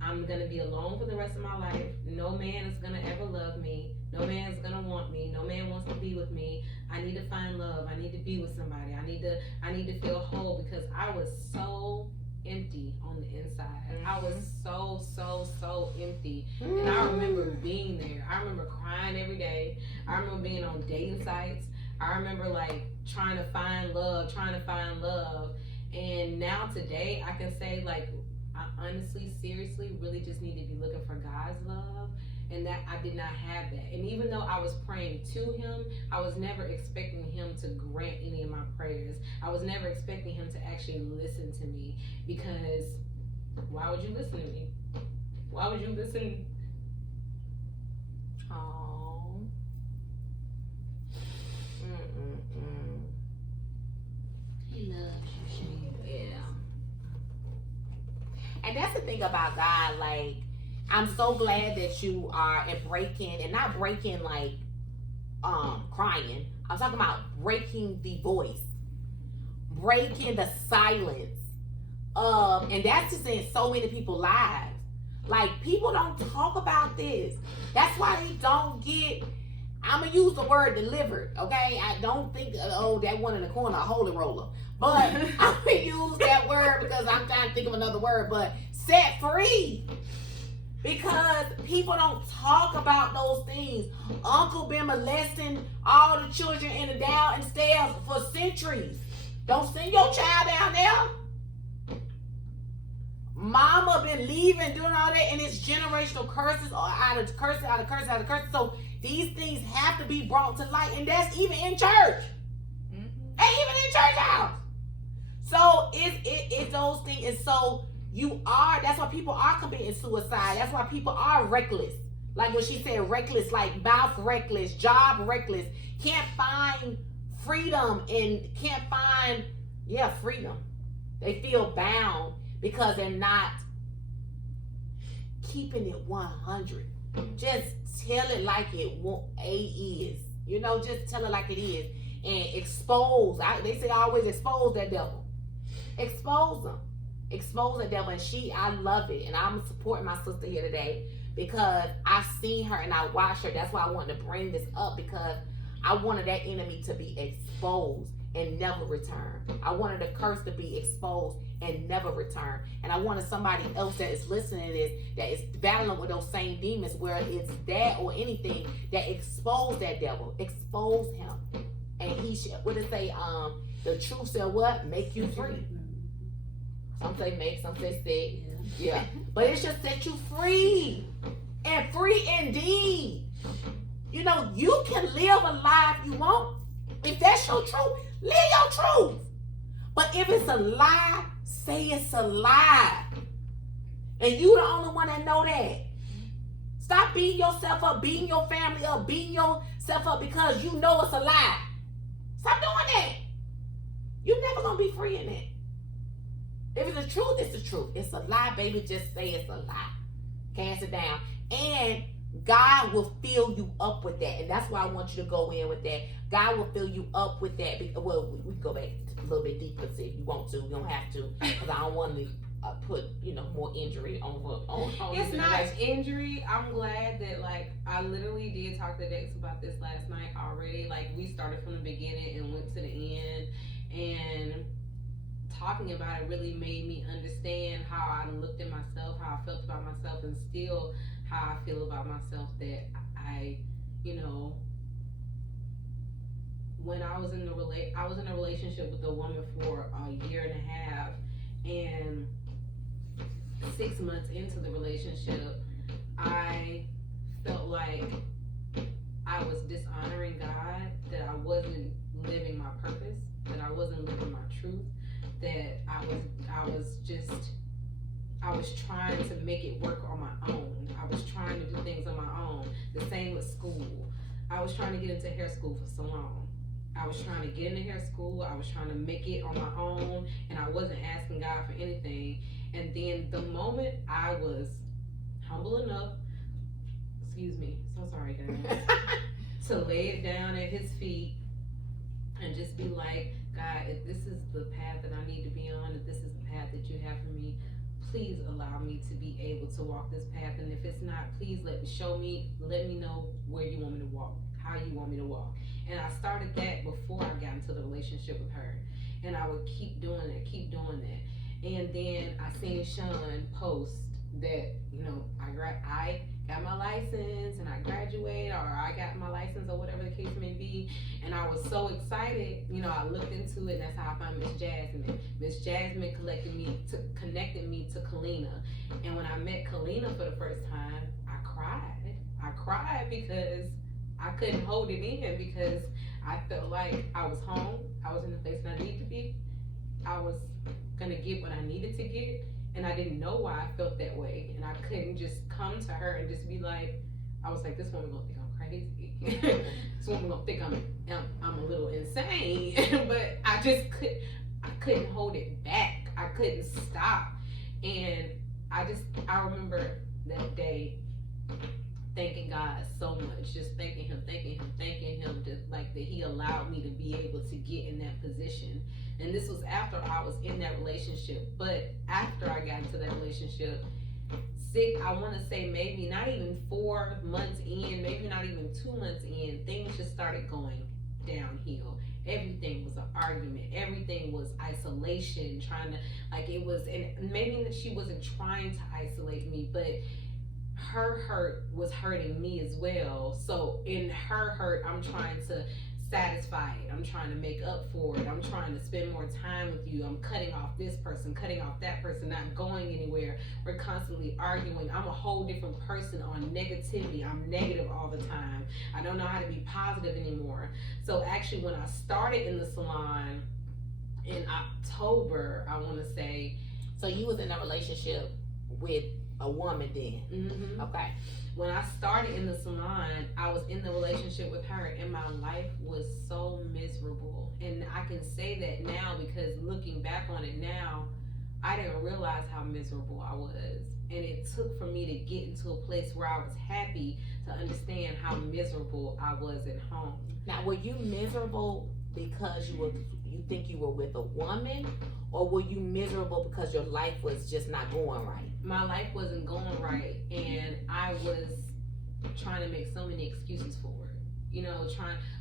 I'm gonna be alone for the rest of my life. No man is gonna ever love me. No man is gonna want me. No man wants to be with me. I need to find love. I need to be with somebody. I need to feel whole because I was so empty on the inside. I was so empty. And I remember being there. I remember crying every day. I remember being on dating sites. I remember like trying to find love. And now today I can say like I honestly, seriously, really just need to be looking for God's love, and that I did not have that. And even though I was praying to Him, I was never expecting Him to grant any of my prayers. I was never expecting Him to actually listen to me, because why would you listen to me? Why would you listen? Oh. He loves you, Shan. Yeah. And that's the thing about God, like, I'm so glad that you are breaking, and not breaking like crying. I'm talking about breaking the voice, breaking the silence and that's just in so many people's lives. Like, people don't talk about this. That's why they don't get, I'm gonna use the word delivered, okay? I don't think, that one in the corner, a holy roller. But I'm gonna use that word because I'm trying to think of another word, but set free. Because people don't talk about those things. Uncle been molesting all the children in the downstairs for centuries. Don't send your child down there. Mama been leaving, doing all that, and it's generational curses, or out of curses. So these things have to be brought to light, and that's even in church. And even in church house. So it's those things. And so that's why people are committing suicide. That's why people are reckless. Like what she said, reckless, like mouth reckless, job reckless. Can't find freedom and can't find, freedom. They feel bound because they're not keeping it 100. Just tell it like it is. You know, just tell it like it is. And expose. They say always expose that devil. Expose them. Expose the devil. And I love it. And I'm supporting my sister here today because I seen her and I watched her. That's why I wanted to bring this up, because I wanted that enemy to be exposed and never return. I wanted the curse to be exposed and never return. And I wanted somebody else that is listening to this, that is battling with those same demons, where it's that or anything, that expose that devil. Expose him. And he should, what did it say? The truth shall what? Make you free. Some say make, some say set. Yeah. But it should set you free. And free indeed. You know, you can live a life you want. If that's your truth, live your truth. But if it's a lie, say it's a lie. And you the only one that know that. Stop beating yourself up, beating your family up, beating yourself up because you know it's a lie. Stop doing that. You're never going to be free in it. If it's the truth, it's the truth. It's a lie, baby. Just say it's a lie. Cast it down. And God will fill you up with that. And that's why I want you to go in with that. God will fill you up with that. Well, we can go back a little bit deeper if you want to. You don't have to. Because I don't want to put, more injury on It's not injury. I'm glad that, I literally did talk to Dex about this last night already. We started from the beginning and went to the end. And talking about it really made me understand how I looked at myself, how I felt about myself, and still how I feel about myself, that I when I was in a relationship with a woman for a year and a half, and 6 months into the relationship, I felt like I was dishonoring God, that I wasn't living my purpose, that I wasn't living my truth, that I was trying to make it work on my own. I was trying to do things on my own. The same with school. I was trying to get into hair school for so long. I was trying to get into hair school. I was trying to make it on my own, and I wasn't asking God for anything. And then the moment I was humble enough, so sorry guys, to lay it down at his feet and just be like, God, if this is the path that I need to be on, if this is the path that you have for me, please allow me to be able to walk this path. And if it's not, please let me know where you want me to walk, how you want me to walk. And I started that before I got into the relationship with her. And I would keep doing that. And then I seen Shan post that, I got my license and I graduated, or I got my license, or whatever the case may be. And I was so excited, I looked into it, and that's how I found Miss Jasmine. Miss Jasmine connected me to Kalina. And when I met Kalina for the first time, I cried. I cried because I couldn't hold it in, because I felt like I was home. I was in the place that I needed to be. I was gonna get what I needed to get, and I didn't know why I felt that way. And I couldn't just come to her and just be like, I was like, this woman gonna think I'm crazy. This woman gonna think I'm a little insane. But I couldn't hold it back. I couldn't stop. And I remember that day thanking God so much, just thanking him, just like that he allowed me to be able to get in that position. And this was after I was in that relationship. But after I got into that relationship, I want to say maybe not even 4 months in, maybe not even 2 months in, things just started going downhill. Everything was an argument. Everything was isolation, and maybe she wasn't trying to isolate me, but her hurt was hurting me as well. So in her hurt, I'm trying to satisfy it. I'm trying to make up for it. I'm trying to spend more time with you. I'm cutting off this person, cutting off that person, not going anywhere. We're constantly arguing. I'm a whole different person on negativity. I'm negative all the time. I don't know how to be positive anymore. So actually, when I started in the salon in October, I want to say. So you was in a relationship with a woman then? Mm-hmm. Okay. When I started in the salon, I was in the relationship with her, and my life was so miserable. And I can say that now because looking back on it now, I didn't realize how miserable I was. And it took for me to get into a place where I was happy to understand how miserable I was at home. Now, were you miserable because you think you were with a woman, or were you miserable because your life was just not going right? My life wasn't going right, and I was trying to make so many excuses for it. You know,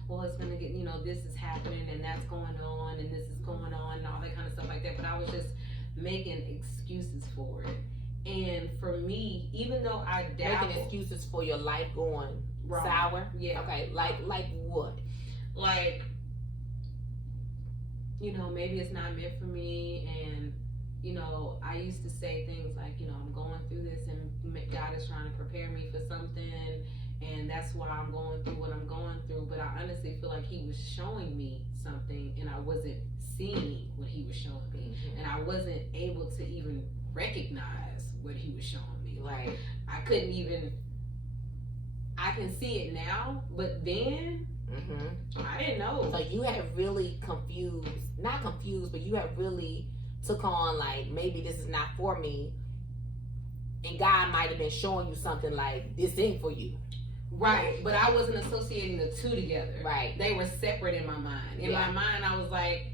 well, it's gonna get, this is happening, and that's going on, and this is going on, and all that kind of stuff like that. But I was just making excuses for it. And for me, even though I dabbled, making excuses for your life going wrong. sour. Yeah. Okay. Like what? Like, maybe it's not meant for me, and I used to say things like, I'm going through this, and God is trying to prepare me for something, and that's why I'm going through what I'm going through. But I honestly feel like He was showing me something, and I wasn't seeing what He was showing me, and I wasn't able to even recognize what He was showing me. Like, I couldn't even. I can see it now, but then I didn't know. So you had really not confused, but you had really took on like, maybe this is not for me, and God might have been showing you something like, this ain't for you. Right, but I wasn't associating the two together. Right. They were separate in my mind. In my mind, I was like,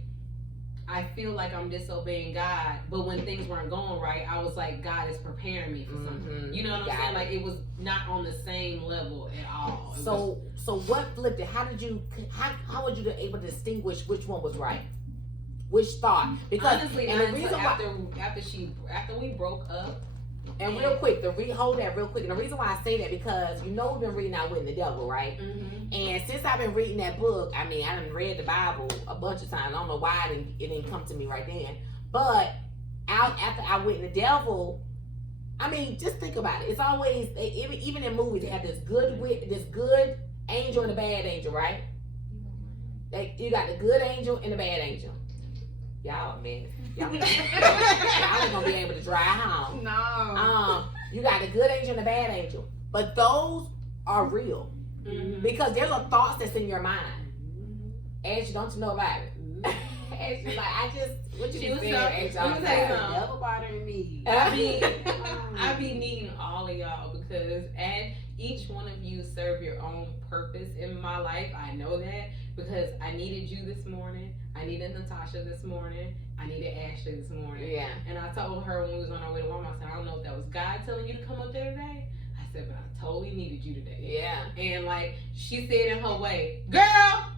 I feel like I'm disobeying God, but when things weren't going right, I was like, God is preparing me for something. You know what I'm saying? Like, it was not on the same level at all. So what flipped it? How would you able to distinguish which one was right? Which thought? Because honestly, and the reason why after we broke up. And real quick, hold that real quick. And the reason why I say that, because we've been reading Outwitting the Devil, right? And since I've been reading that book, I done read the Bible a bunch of times. I don't know why it didn't come to me right then. But after Outwitting the Devil, just think about it. It's always, even in movies, they have this good angel and a bad angel, right? You got the good angel and the bad angel. Y'all, man. Y'all ain't gonna be able to drive home. No. You got the good angel and the bad angel. But those are real. Because there's a thoughts that's in your mind. Ashley, don't you know about it? Ashley, what you just said, Never bothering me. I be needing all of y'all, because each one of you serve your own purpose in my life. I know that, because I needed you this morning. I needed Natasha this morning. I needed Ashley this morning. Yeah. And I told her when we was on our way to Walmart, I said, I don't know if that was God telling you to come up there today. I said, but I totally needed you today. Yeah. And like, she said in her way, girl.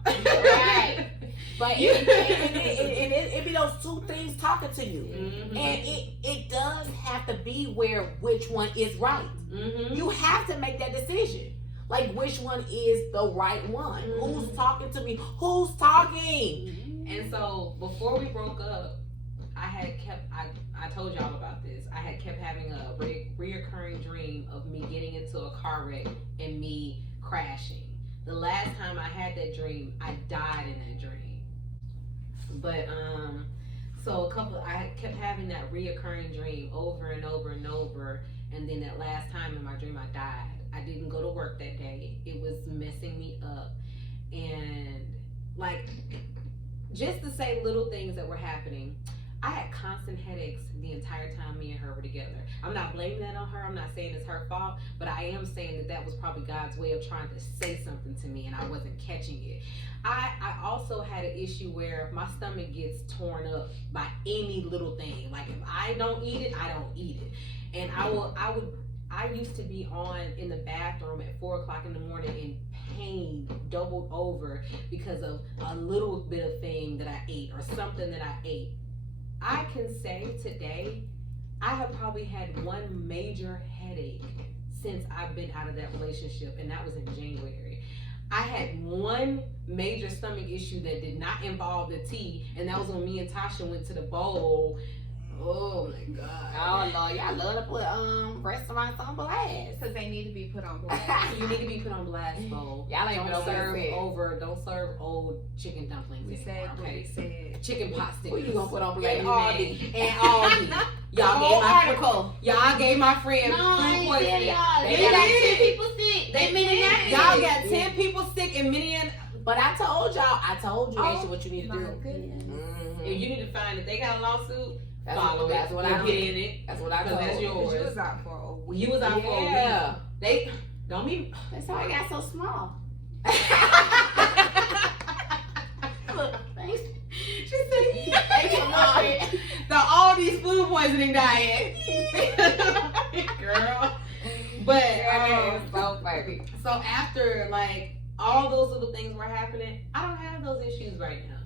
Right. But it be those two things talking to you. And it does have to be which one is right. You have to make that decision. Like, which one is the right one? Who's talking to me? Who's talking? And so before we broke up, I told y'all about this. I had kept having a reoccurring dream of me getting into a car wreck and me crashing. The last time I had that dream, I died in that dream. But so I kept having that reoccurring dream over and over and over. And then that last time in my dream, I died. I didn't go to work that day. It was messing me up. And like, just to say little things that were happening, I had constant headaches the entire time me and her were together. I'm not blaming that on her. I'm not saying it's her fault, but I am saying that was probably God's way of trying to say something to me, and I wasn't catching it. I also had an issue where my stomach gets torn up by any little thing. Like, if I don't eat it, I don't eat it. And I used to be in the bathroom at 4:00 in the morning in pain, doubled over, because of a little bit of thing that I ate or something that I ate. I can say today, I have probably had one major headache since I've been out of that relationship, and that was in January. I had one major stomach issue that did not involve the tea, and that was when me and Tasha went to the bowl. Oh my God. Oh Lord, y'all love to put restaurants on blast. Because they need to be put on blast. You need to be put on blast, bowl. Y'all ain't don't serve old chicken dumplings. We said what we said. Chicken pot stickers. Who you gonna put on blast? Aldi. Y'all gave my friend food poisoning. They got 10 people sick. Y'all got 10 people sick, and many. But I told you, Ashley, what you need to do. If you need to find, if they got a lawsuit, follow it. That's what I get in it. That's what I told. That's yours. You was out for a week. You was out for a week. Don't be. That's how I got so small. Look, thanks. She said, yeah. Thank you, Lord. The Aldi's food poisoning diet. Girl. But So funny. so after like all those little things were happening, I don't have those issues right now.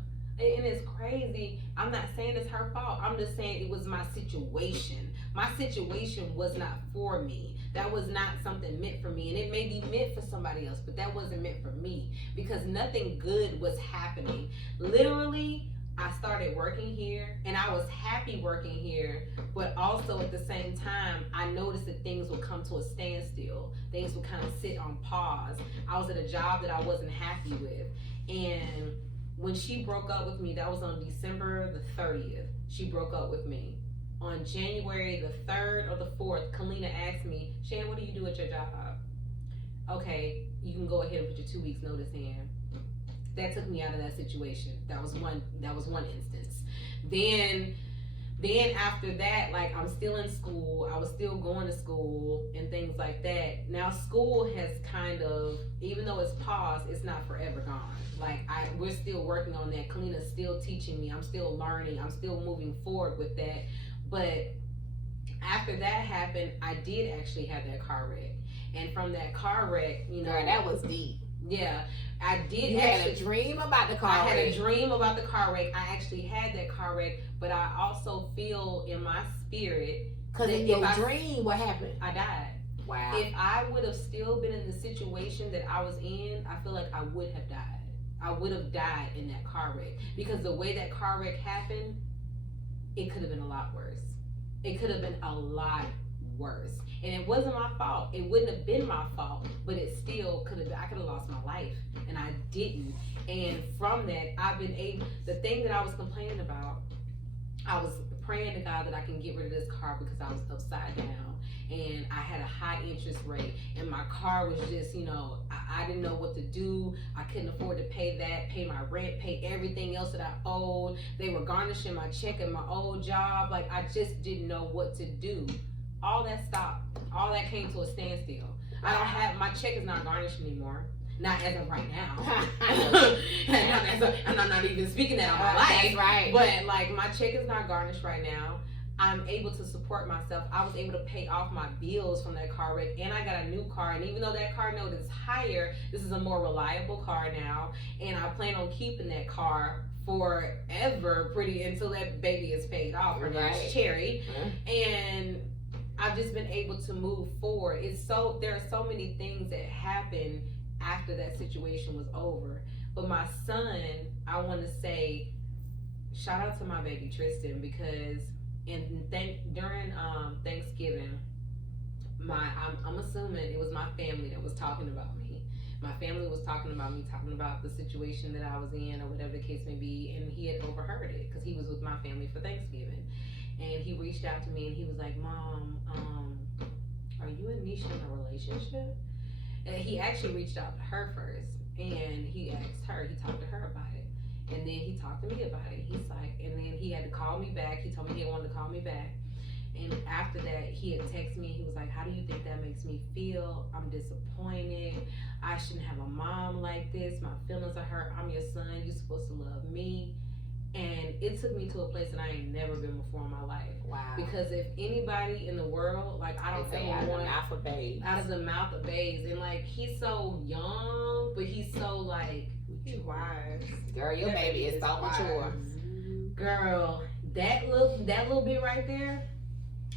And it's crazy. I'm not saying it's her fault. I'm just saying it was my situation. My situation was not for me. That was not something meant for me. And it may be meant for somebody else, but that wasn't meant for me because nothing good was happening. Literally, I started working here and I was happy working here, but also at the same time, I noticed that things would come to a standstill. Things would kind of sit on pause. I was at a job that I wasn't happy with. And when she broke up with me, that was on December the 30th. She broke up with me. On January the 3rd or the 4th, Kalina asked me, Shan, what do you do at your job? Okay, you can go ahead and put your 2 weeks notice in. That took me out of that situation. That was one instance. Then after that, like I'm still in school. I was still going to school and things like that. Now school has kind of, even though it's paused, it's not forever gone. Like we're still working on that. Kalina's still teaching me. I'm still learning. I'm still moving forward with that. But after that happened, I did actually have that car wreck. And from that car wreck, you know, Girl, that was deep. Yeah, I did. You had a dream about the car wreck. I had a dream about the car wreck. I actually had that car wreck, but I also feel in my spirit because in your dream, what happened? I died. Wow. If I would have still been in the situation that I was in, I feel like I would have died. I would have died in that car wreck because the way that car wreck happened, it could have been a lot worse. It could have been a lot worse. And it wasn't my fault. It wouldn't have been my fault, but it still could have, I could have lost my life and I didn't. And from that, I've been able, the thing that I was complaining about, I was praying to God that I can get rid of this car because I was upside down and I had a high interest rate and my car was just, you know, I didn't know what to do. I couldn't afford to pay that, pay my rent, pay everything else that I owed. They were garnishing my check at my old job. Like I just didn't know what to do. All that stopped. All that came to a standstill. I don't have, my check is not garnished anymore. Not as of right now. And I'm not even speaking that on my life. That's right. But like my check is not garnished right now. I'm able to support myself. I was able to pay off my bills from that car wreck, and I got a new car. And even though that car note is higher, this is a more reliable car now, and I plan on keeping that car forever, pretty until that baby is paid off. Her name is Cherry, and I've just been able to move forward. There are so many things that happened after that situation was over. But my son, I want to say, shout out to my baby Tristan because during Thanksgiving, I'm assuming it was my family that was talking about me. My family was talking about me, talking about the situation that I was in or whatever the case may be, and he had overheard it because he was with my family for Thanksgiving. And he reached out to me and he was like, Mom, are you and Nisha in a relationship? And he actually reached out to her first and he asked her, he talked to her about it. And then he talked to me about it. He's like, and then he had to call me back. He told me he wanted to call me back. And after that, he had texted me. He was like, how do you think that makes me feel? I'm disappointed. I shouldn't have a mom like this. My feelings are hurt. I'm your son. You're supposed to love me. And it took me to a place that I ain't never been before in my life. Wow. Because if anybody in the world, like I don't say know out one of the mouth of babes. Out of the mouth of babes. And like he's so young, but he's so like He's wise. Girl, your baby is so mature. Girl, that little bit right there,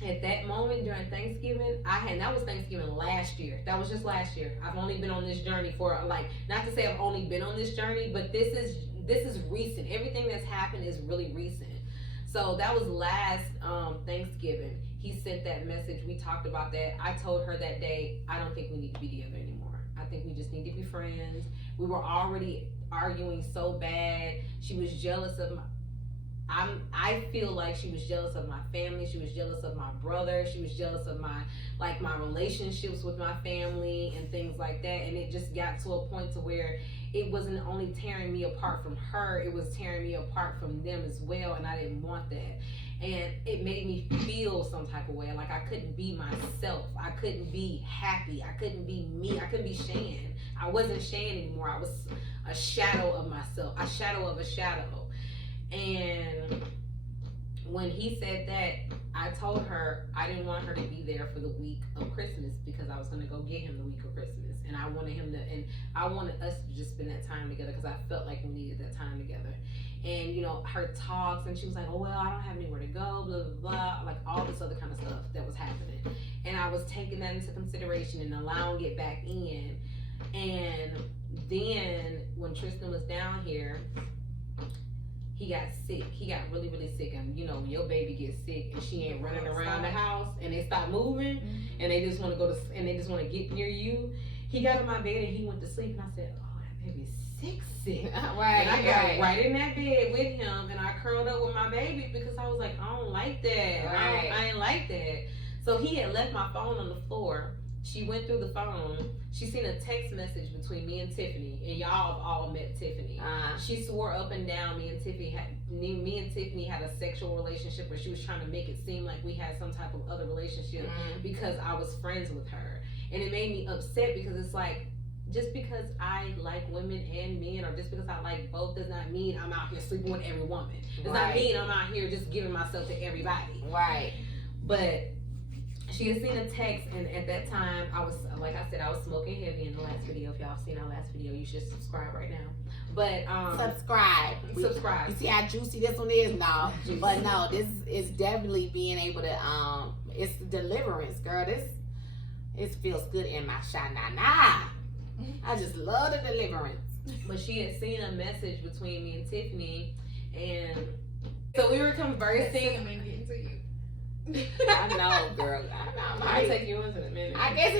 at that moment during Thanksgiving, that was Thanksgiving last year. That was just last year. I've only been on this journey for like, not to say I've only been on this journey, but this is recent. Everything that's happened is really recent. So that was last Thanksgiving. He sent that message. We talked about that. I told her that day, I don't think we need to be together anymore. I think we just need to be friends. We were already arguing so bad. She was jealous of I feel like she was jealous of my family. She was jealous of my brother. She was jealous of my relationships with my family and things like that. And it just got to a point to where it wasn't only tearing me apart from her, it was tearing me apart from them as well. And I didn't want that. And it made me feel some type of way. Like I couldn't be myself. I couldn't be happy. I couldn't be me. I couldn't be Shan. I wasn't Shan anymore. I was a shadow of myself. A shadow of a shadow. And when he said that, I told her I didn't want her to be there for the week of Christmas because I was going to go get him the week of Christmas. And I wanted him to, and I wanted us to just spend that time together because I felt like we needed that time together. And, you know, her talks, and she was like, oh, well, I don't have anywhere to go, blah, blah, blah, like all this other kind of stuff that was happening. And I was taking that into consideration and allowing it back in. And then when Tristan was down here, he got sick. He got really, really sick. And, you know, when your baby gets sick and she ain't running around the house and they stop moving and they just want to go to, and they just want to get near you. He got in my bed and he went to sleep, and I said, oh, that baby's sick. Right, and I got right in that bed with him, and I curled up with my baby because I was like, I don't like that. Right. I ain't like that. So he had left my phone on the floor. She went through the phone. She seen a text message between me and Tiffany, and y'all have all met Tiffany. She swore up and down me and Tiffany had a sexual relationship, where she was trying to make it seem like we had some type of other relationship because I was friends with her. And it made me upset because it's like, just because I like women and men, or just because I like both, does not mean I'm out here sleeping with every woman. Does not mean I'm out here just giving myself to everybody. Right. But she had seen a text, and at that time, I was, like I said, I was smoking heavy in the last video. If y'all have seen our last video, you should subscribe right now. But subscribe. Subscribe. You see how juicy this one is? No. But no, this is definitely being able to, it's deliverance, girl. It feels good in my sha-na-na. I just love the deliverance. But she had seen a message between me and Tiffany, and so we were conversing. I'm getting to you. I know, girl. I know. I'll take you into a minute. I guess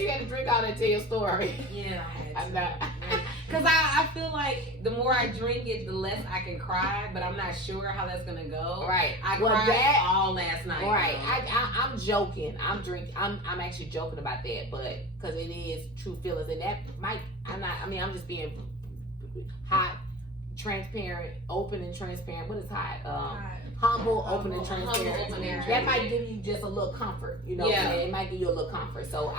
you had to drink all that to tell your story. Yeah, I had to. I know. Because I feel like the more I drink it, the less I can cry, but I'm not sure how that's gonna go. Right. I cried all last night. Right. I'm joking. I'm actually joking about that, but because it is true feelings, and that might. I'm just being hot, transparent, open and transparent. What is hot? Humble, open and transparent. That might give you just a little comfort, you know. Yeah. It might give you a little comfort. So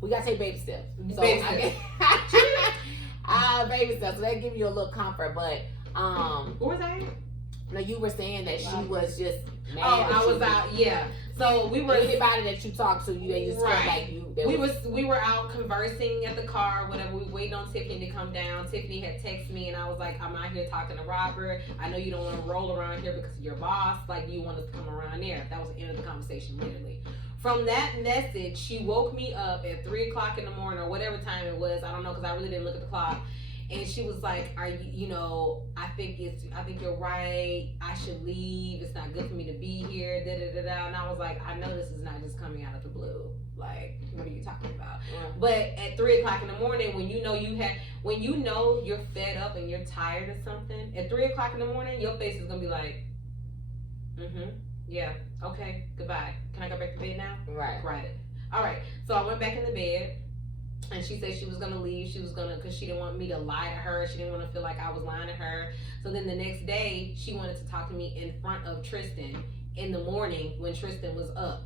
we gotta take baby steps. So baby steps. So that give you a little comfort. But what was that? No, you were saying that she was just mad. Oh, I was out. Yeah. So we were. Anybody that you talk to, they just felt like you. We were out conversing at the car, whatever. We waited on Tiffany to come down. Tiffany had texted me, and I was like, I'm out here talking to Robert. I know you don't want to roll around here because of your boss. Like, you want us to come around there. That was the end of the conversation, literally. From that message, she woke me up at 3 o'clock in the morning, or whatever time it was. I don't know, because I really didn't look at the clock. And she was like, "Are you I think you're right. I should leave. It's not good for me to be here." Da da da da. And I was like, "I know this is not just coming out of the blue. Like, what are you talking about?" Yeah. But at 3 o'clock in the morning, when you know you're fed up and you're tired of something, at 3 o'clock in the morning, your face is gonna be like, yeah, okay, goodbye. Can I go back to bed now? Right. All right. So I went back in the bed. And she said she was going to leave. She was going to, because she didn't want me to lie to her. She didn't want to feel like I was lying to her. So then the next day, she wanted to talk to me in front of Tristan in the morning when Tristan was up.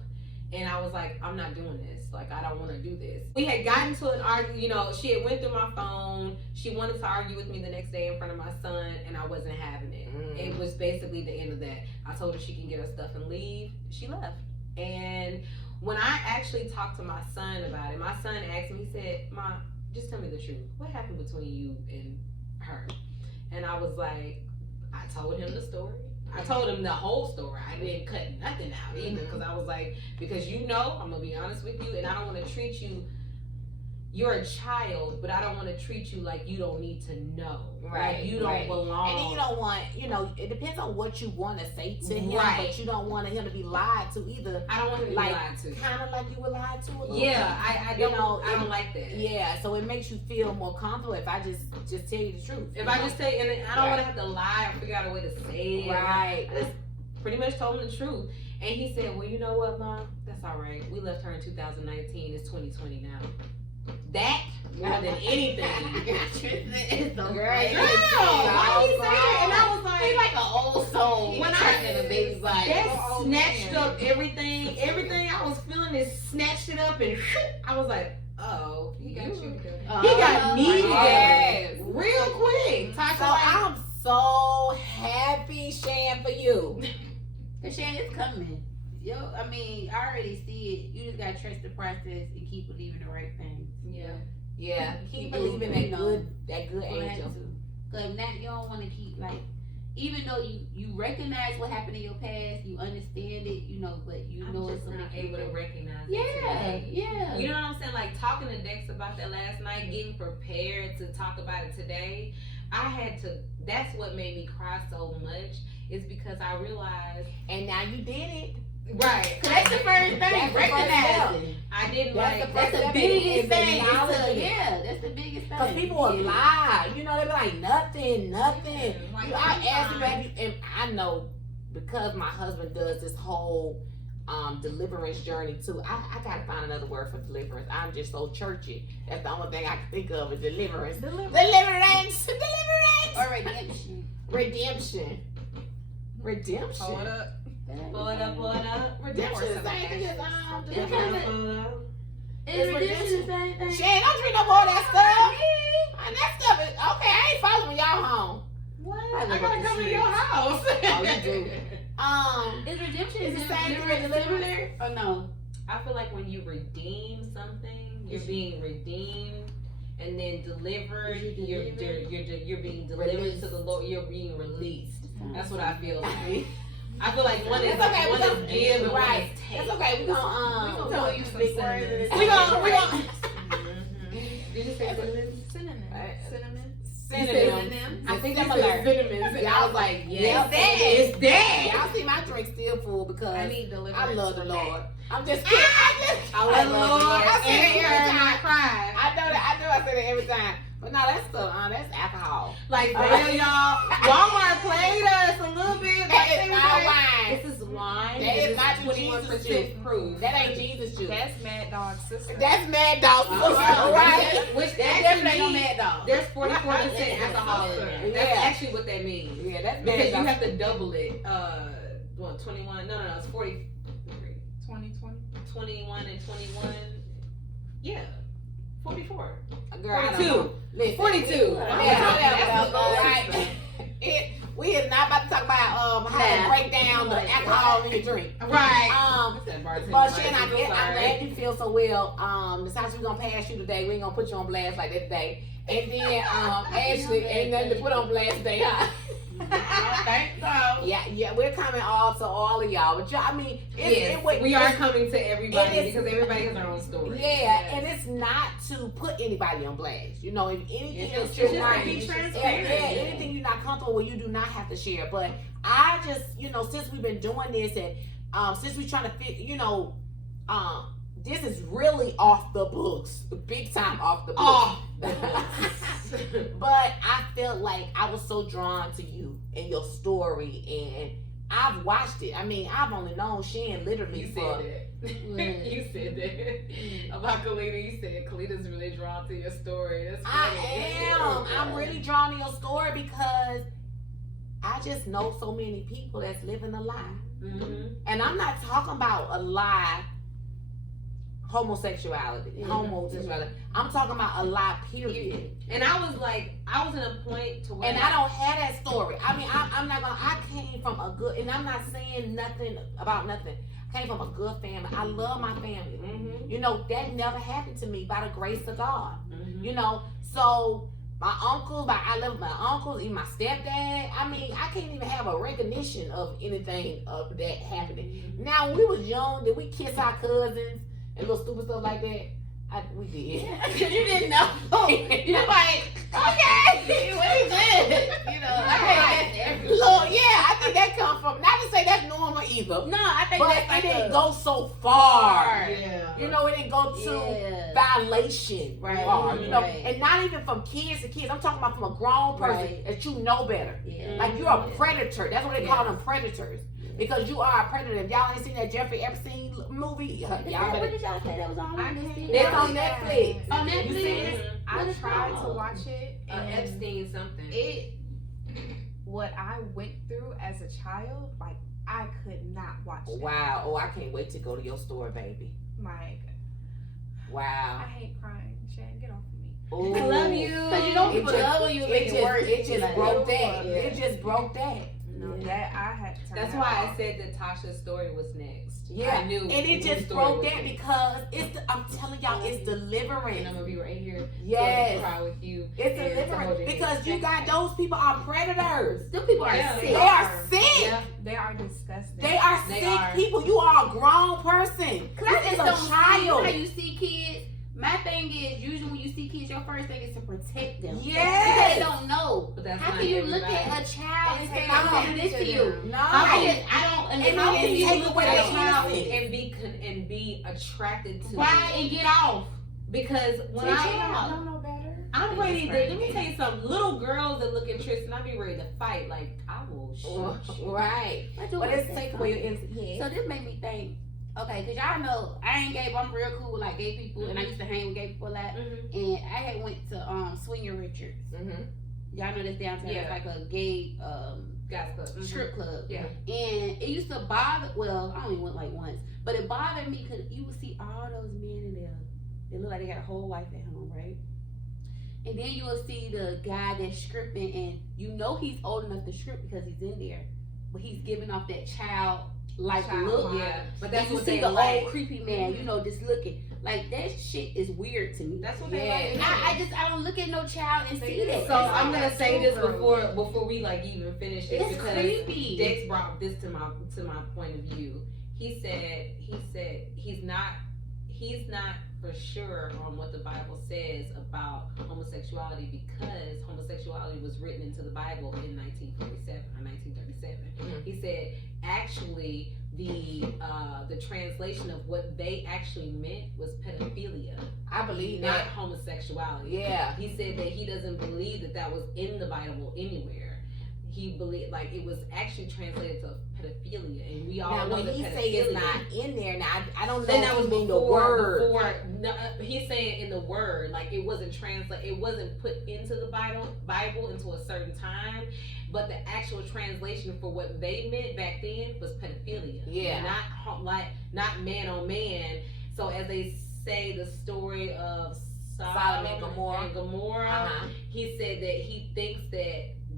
And I was like, I'm not doing this. Like, I don't want to do this. We had gotten to an argument. She had went through my phone. She wanted to argue with me the next day in front of my son, and I wasn't having it. It was basically the end of that. I told her she can get her stuff and leave. She left. And when I actually talked to my son about it, my son asked me, he said, "Mom, just tell me the truth. What happened between you and her?" And I was like, I told him the story. I told him the whole story. I didn't cut nothing out either, because I was like, because I'm going to be honest with you, and I don't want to treat you, you're a child, but I don't want to treat you like you don't need to know. Right. Like you don't belong. And then you don't want, it depends on what you want to say to him, but you don't want him to be lied to either. I don't want him to be lied to. Kind of like you were lied to a little bit. I don't like that. Yeah, so it makes you feel more comfortable if I just tell you the truth. If I just say, and I don't want to have to lie or figure out a way to say it. Right. I just pretty much told him the truth. And he said, "Well, you know what, Mom? That's all right. We left her in 2019. It's 2020 now." That more than anything. Girl, why he say that? And I was like, he's like an old soul. When I and a baby body. That snatched up everything. Everything I was feeling is snatched it up, and I was like, oh, He got you together. He got me Yes. together real quick. So I'm so happy, Shan, for you. Cause Shan, it's coming. Yo, I mean, I already see it. You just gotta trust the process and keep believing the right things. Yeah. Yeah, keep believing that good angel. Cause if not, you don't want to keep like, even though you recognize what happened in your past, you understand it, you know, but you know it's not able to recognize it Yeah, today. yeah. You know what I'm saying? Like talking to Dex about that last night, getting prepared to talk about it today. That's what made me cry so much, is because I realized. And now you did it. Right. Cause that's the first thing. That's the first Recognizing. I didn't That's That's the step biggest is thing. acknowledging it. Yeah, that's the biggest thing. Because people will lie. You know, they be like, nothing. Like, I asked him, have you, and I know because my husband does this whole deliverance journey too. I gotta find another word for deliverance. I'm just so churchy. That's the only thing I can think of is deliverance. Deliverance. Or redemption. Redemption. Hold up. Pull it up. Redemption is the same thing as It's deliverance. Is redemption the same thing? Shan, don't drink no more of that stuff. And that stuff is okay. I ain't following y'all home. What? I gotta come in your house. Oh, you do. Is redemption Is the same thing as deliverance? or no? I feel like when you redeem something, you're being redeemed, and then delivered. You're being delivered to the Lord. You're being released. That's what I feel. I feel like one is That's okay, one we is gonna- give and right. one is take. That's okay. We gonna tell you some big words in synonyms. this. We gonna. Did you say cinnamon? Cinnamon. Cinnamon. Synonym. I think Similar. it's cinnamon. Y'all was like, yeah, It's that. Y'all see my drink still full because I need deliverance. I love the from Lord. I'm just kidding. The I love the Lord Lord. I say it every answered my time. cry. I know that. I know. I say that every time. But no, that's stuff. That's alcohol. Like, real, y'all. Walmart played us a little bit. That Like, is not wine. This is wine. That is This not your 21% Jesus juice. proof. That ain't Jesus juice. That's Mad Dog's sister. That's Mad Dog. Right? Which That definitely ain't no actually means Mad Dog. there's 44% alcohol. Yeah. That's actually what that means. Yeah, that's Because Mad you Dog. have to double it. 21. No, it's 40. 2020. 21 and 21. Yeah. 44. Girl, I don't 42. know. Listen, 42. Yeah, That's right. We is not about to talk about how to break down the alcohol in your drink. Right. But Shan, I'm glad you feel so well. Besides we're gonna pass you today, we ain't gonna put you on blast like that today. And then Ashley ain't nothing to put on blast today, huh? Thank God. Yeah, we're coming all to all of y'all. But y'all, I mean, Yes, we are coming to everybody it is- because everybody has their own story. Yeah, and it's not to put anybody on blast. You know, if anything It's else just you're to right, be yeah, transparent. anything you're not comfortable with, you do not have to share. But I just, since we've been doing this and since we're trying to fit, this is really off the books, big time off the books. Oh. But I felt like I was so drawn to you and your story, and I've watched it. I mean, I've only known Shan literally You for. said that. You said that about Kalita. You said Kalita's really drawn to your story. That's funny. I am. I'm really drawn to your story because I just know so many people that's living a lie. Mm-hmm. And I'm not talking about a lie, homosexuality, homosexuality. I'm talking about a lie, period. And I was in a point to where. And I don't have that story. I mean, I'm not gonna. I came from a good, and I'm not saying nothing about nothing. I came from a good family. I love my family. Mm-hmm. That never happened to me by the grace of God. Mm-hmm. So my uncles, I love my uncles, even my stepdad. I mean, I can't even have a recognition of anything of that happening. Now, when we was young, did we kiss our cousins and little stupid stuff like that? We did. You didn't know. You're like, okay, what is this? Look, I think that come from, not to say that's normal either, No, I think but that's it like didn't a go so far. Yeah. It didn't go to violation. Right, Far, right. and not even from kids to kids. I'm talking about from a grown person Right. that you know better. Yeah. Like you're a predator. That's what they call them, predators. Because you are a predator. If y'all ain't seen that Jeffrey Epstein movie, y'all What better. did y'all say that was on? I can't- It's on Netflix. On You Netflix? see it? I tried to watch it Epstein something. It what I went through as a child, like I could not watch that. Wow. Oh, I can't wait to go to your store, baby. Like, Wow. I hate crying. Shan, get off of me. Ooh. I love you. Cause you know people love when you make it worse. It just Like, broke that. yeah. It just broke that. No, that I had to turn That's that why off. I said that Tasha's story was next. Yeah. I knew. And it whose just story broke was that next. because I'm telling y'all, it's And I'm deliverance. gonna be right here. Yes. To cry with you. It's and to hold deliverance your because hand. you got those people are predators. Them people are Yeah. sick. They are sick. Yeah. They are disgusting. They are They sick are. people. You are a grown person. Cause I This is just a don't see how child. you see kids. My thing is, usually when you see kids, your first thing is to protect them. Yes. Because they don't know. But that's How not can you everybody. look at a child and say, take I'm it gonna do this to you? No. I don't, And and then how you can you take look away at their a child innocence. and be attracted to Why it. and get off? Because when Teach I them, don't know better. I'm It ready is to, crazy. let me tell you something. Little girls that look at Tristan, I be ready to fight. Like, I will shoot you. Right. But it's take away your innocence. So this made me think, okay, cause y'all know I ain't gay, but I'm real cool with like gay people, and I used to hang with gay people a lot. Mhm. And I had went to Swinger Richards. Mm-hmm. Y'all know this downtown. Yeah. It's like a gay Guys club. Mhm. strip club. Yeah. And it used to bother. Well, I only went like once, but it bothered me because you would see all those men in there. They look like they got a whole wife at home, right? And then you will see the guy that's stripping, and you know he's old enough to strip because he's in there, but he's giving off that child-like Child look. vibe. Yeah. But And that's you what see they the like. old creepy man, you know, just looking like that shit is weird to me. That's what Yeah. they And like. I don't look at no child and They see do. that. So I'm gonna say this Children. before we like even finish this It's because creepy. Dex brought this to my point of view. He said he's not for sure on what the Bible says about homosexuality because homosexuality was written into the Bible in 1947 or 1937. Mhm. He said actually the translation of what they actually meant was pedophilia, I believe not that. homosexuality. Yeah. He said that he doesn't believe that was in the Bible anywhere. He believed like it was actually translated to pedophilia, and we all Now, know when that he pedophilia. say it's not in there, now I don't know Then if that was he mean the before. word. No, he's saying in the word, like it wasn't it wasn't put into the Bible into a certain time, but the actual translation for what they meant back then was pedophilia. Yeah. Not man on man. So as they say, the story of Sodom and Gomorrah. Uh-huh. he said that he thinks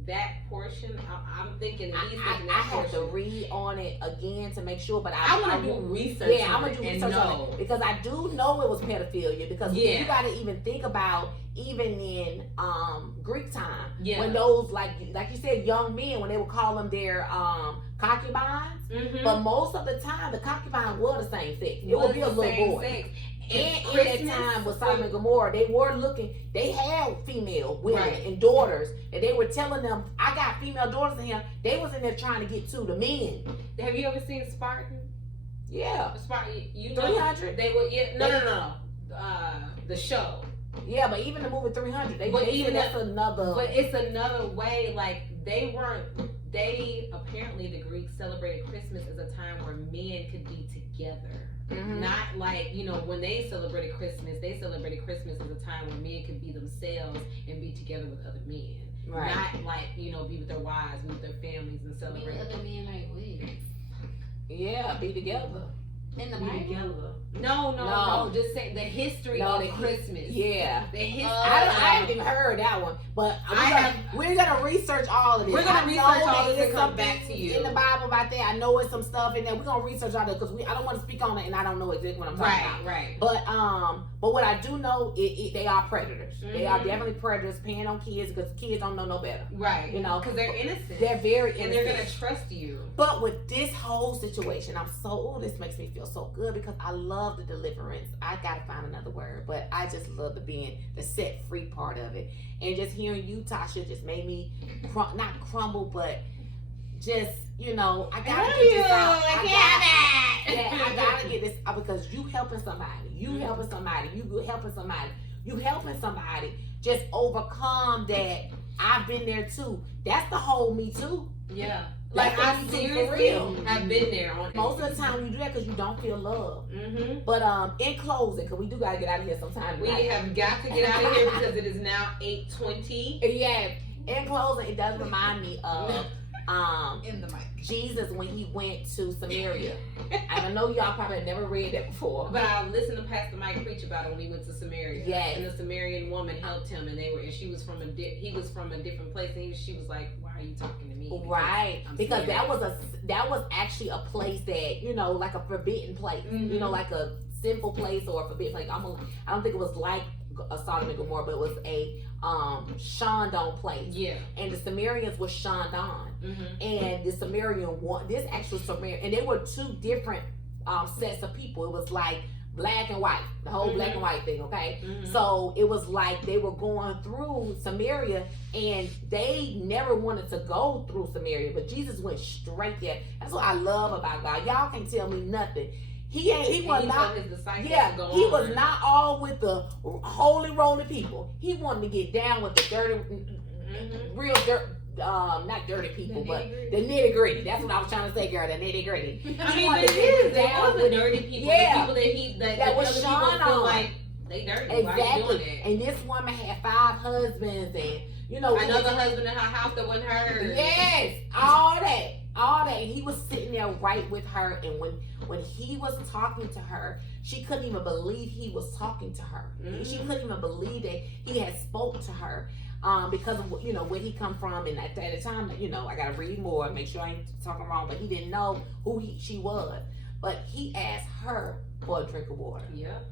that portion. I'm thinking that he's thinking I that have to portion. read on it again to make sure, but I want to do research. Yeah, I'm gonna do research on it because I do know it was pedophilia because Yeah. you got to even think about even in Greek time Yeah. when those like you said young men when they would call them their concubines, Mhm. but most of the time the concubine was the same sex. It would be a Was the little same boy. sex. And in Christmas, that time with Sodom and Gomorrah, they were looking. They had female women Right. and daughters, and they were telling them, "I got female daughters in here." They was in there trying to get to the men. Have you ever seen Spartan? Yeah, Spartan, you know 300. they were no. The show, Yeah, but even the movie 300, they But said even that's another. but it's another way. Like they weren't. They apparently the Greeks celebrated Christmas as a time where men could be together. Mhm. Not like, when they celebrated Christmas as a time where men could be themselves and be together with other men. Right. Not like, be with their wives, be with their families and I mean, celebrate. other men like what? Yeah, be together. In the Be Bible? together. No. Just say the history No, of the Christmas. Yeah. The history. I haven't even heard that one, but we're gonna research all of this. We're gonna I research know all that this it's and come some back to things you. in the Bible about that. I know it's some stuff in there. We're gonna research all that because I don't want to speak on it and I don't know exactly what I'm talking about. Right. But what I do know, they are predators. They are Mhm. definitely predators, paying on kids because kids don't know no better. Right. You know, because they're innocent. They're very and innocent. they're gonna trust you. But with this whole situation, this makes me feel so good because I love the deliverance. I gotta find another word, but I just love the set free part of it. And just hearing you, Tasha, just made me not crumble, but just, I gotta get this out. I gotta get this out because you helping somebody. You helping somebody. You helping somebody. You helping somebody just overcome that. I've been there too. That's the whole Me Too. Yeah. That's Like I the Me Too for seriously real. have been there on Most of the time you do that because you don't feel love. Mm-hmm. But in closing, because we do gotta get out of here sometime. We have got to get out of here because it is now 8:20. Yeah. In closing, it does remind me of In the mic. Jesus when he went to Samaria. And I know y'all probably have never read that before. But I listened to Pastor Mike preach about it when he went to Samaria. Yes. And the Samaritan woman helped him, and she was from he was from a different place, and she was like, "Why are you talking to me?" Right, because that was actually a place that, you know, like a forbidden place, you know, like a sinful place or a forbidden place. I don't think it was like a Sodom and Gomorrah, but it was a Shan place. Yeah. And the Samaritans was Shan. And the Samaritan this actual Samaritan, and they were two different sets of people. It was like black and white, the whole black and white thing, okay? So it was like they were going through Samaria, and they never wanted to go through Samaria, but Jesus went straight there. That's what I love about God. Y'all can't tell me nothing. He was not his disciples. Yeah, he was not all with the holy rolling people. He wanted to get down with the dirty, real dirt. Not dirty people, but the nitty gritty. That's what I was trying to say, girl. The nitty gritty. I mean, but it is. They are the dirty people. Yeah. The people that was other Sean people feel on. like they dirty. Exactly. Why are you doing that? And this woman had 5 husbands, and you know another husband in her house that wasn't hers. Yes, all that. And he was sitting there right with her, and when he was talking to her, she couldn't even believe he was talking to her. She couldn't even believe that he had spoke to her. Because of, you know, where he come from, and at the time, you know, I gotta read more, make sure I ain't talking wrong, but he didn't know who she was. But he asked her for a drink of water. Yep.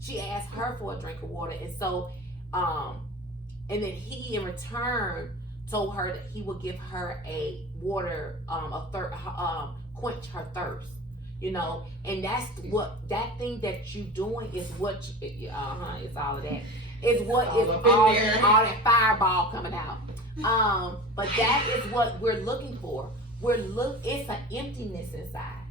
She asked her for a drink of water, and so, and then he in return told her that he would give her a water, quench her thirst. You know, and that's what that thing that you doing is what it's all of that. It's what is all that fireball coming out. But that is what we're looking for. It's an emptiness inside.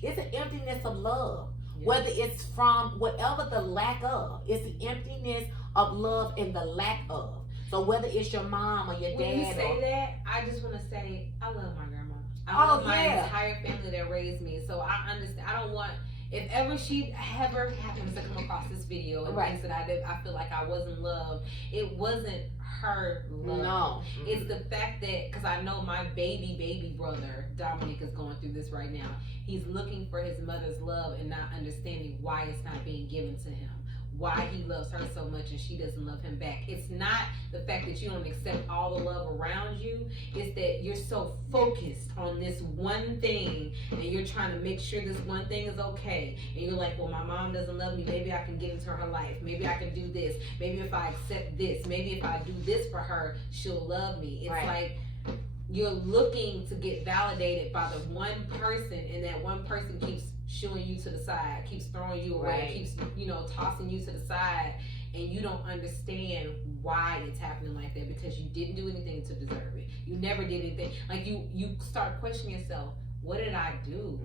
It's an emptiness of love. Yeah. Whether it's from whatever the lack of, it's the emptiness of love and the lack of. So whether it's your mom or your dad. When you say that, I just want to say I love my grandma. I love my entire family that raised me. So I understand. I don't want, if ever she ever happens to come across this video and thinks that I feel like I wasn't loved, it wasn't her love. No. It's the fact that, because I know my baby brother, Dominic, is going through this right now. He's looking for his mother's love and not understanding why it's not being given to him. Why he loves her so much and she doesn't love him back. It's not the fact that you don't accept all the love around you. It's that you're so focused on this one thing and you're trying to make sure this one thing is okay. And you're like, well, my mom doesn't love me. Maybe I can get into her life. Maybe I can do this. Maybe if I accept this. Maybe if I do this for her, she'll love me. It's like you're looking to get validated by the one person, and that one person keeps shooing you to the side, keeps throwing you away, keeps, you know, tossing you to the side, and you don't understand why it's happening like that because you didn't do anything to deserve it. You never did anything. Like you start questioning yourself. What did I do?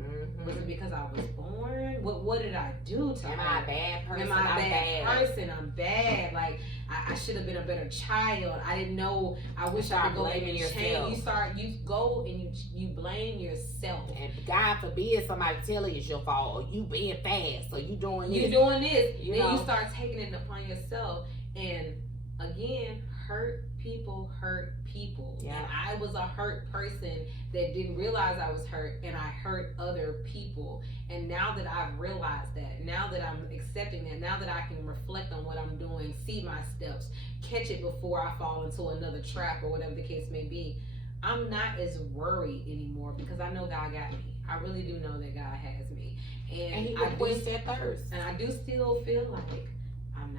Was it because I was born? What did I do to her? Am I a bad person? Am I a bad person? I'm bad. Like I should have been a better child. I didn't know. I wish I could go and change. You go and you blame yourself. And God forbid somebody telling you it's your fault, or you being fast, or you doing this. You doing this. Then you start taking it upon yourself. And again, hurt people hurt people. Yeah. And I was a hurt person that didn't realize I was hurt, and I hurt other people. And now that I've realized that, now that I'm accepting that, now that I can reflect on what I'm doing, see my steps, catch it before I fall into another trap or whatever the case may be, I'm not as worried anymore because I know God got me. I really do know that God has me. And he will quench that thirst. And I do still feel like I'm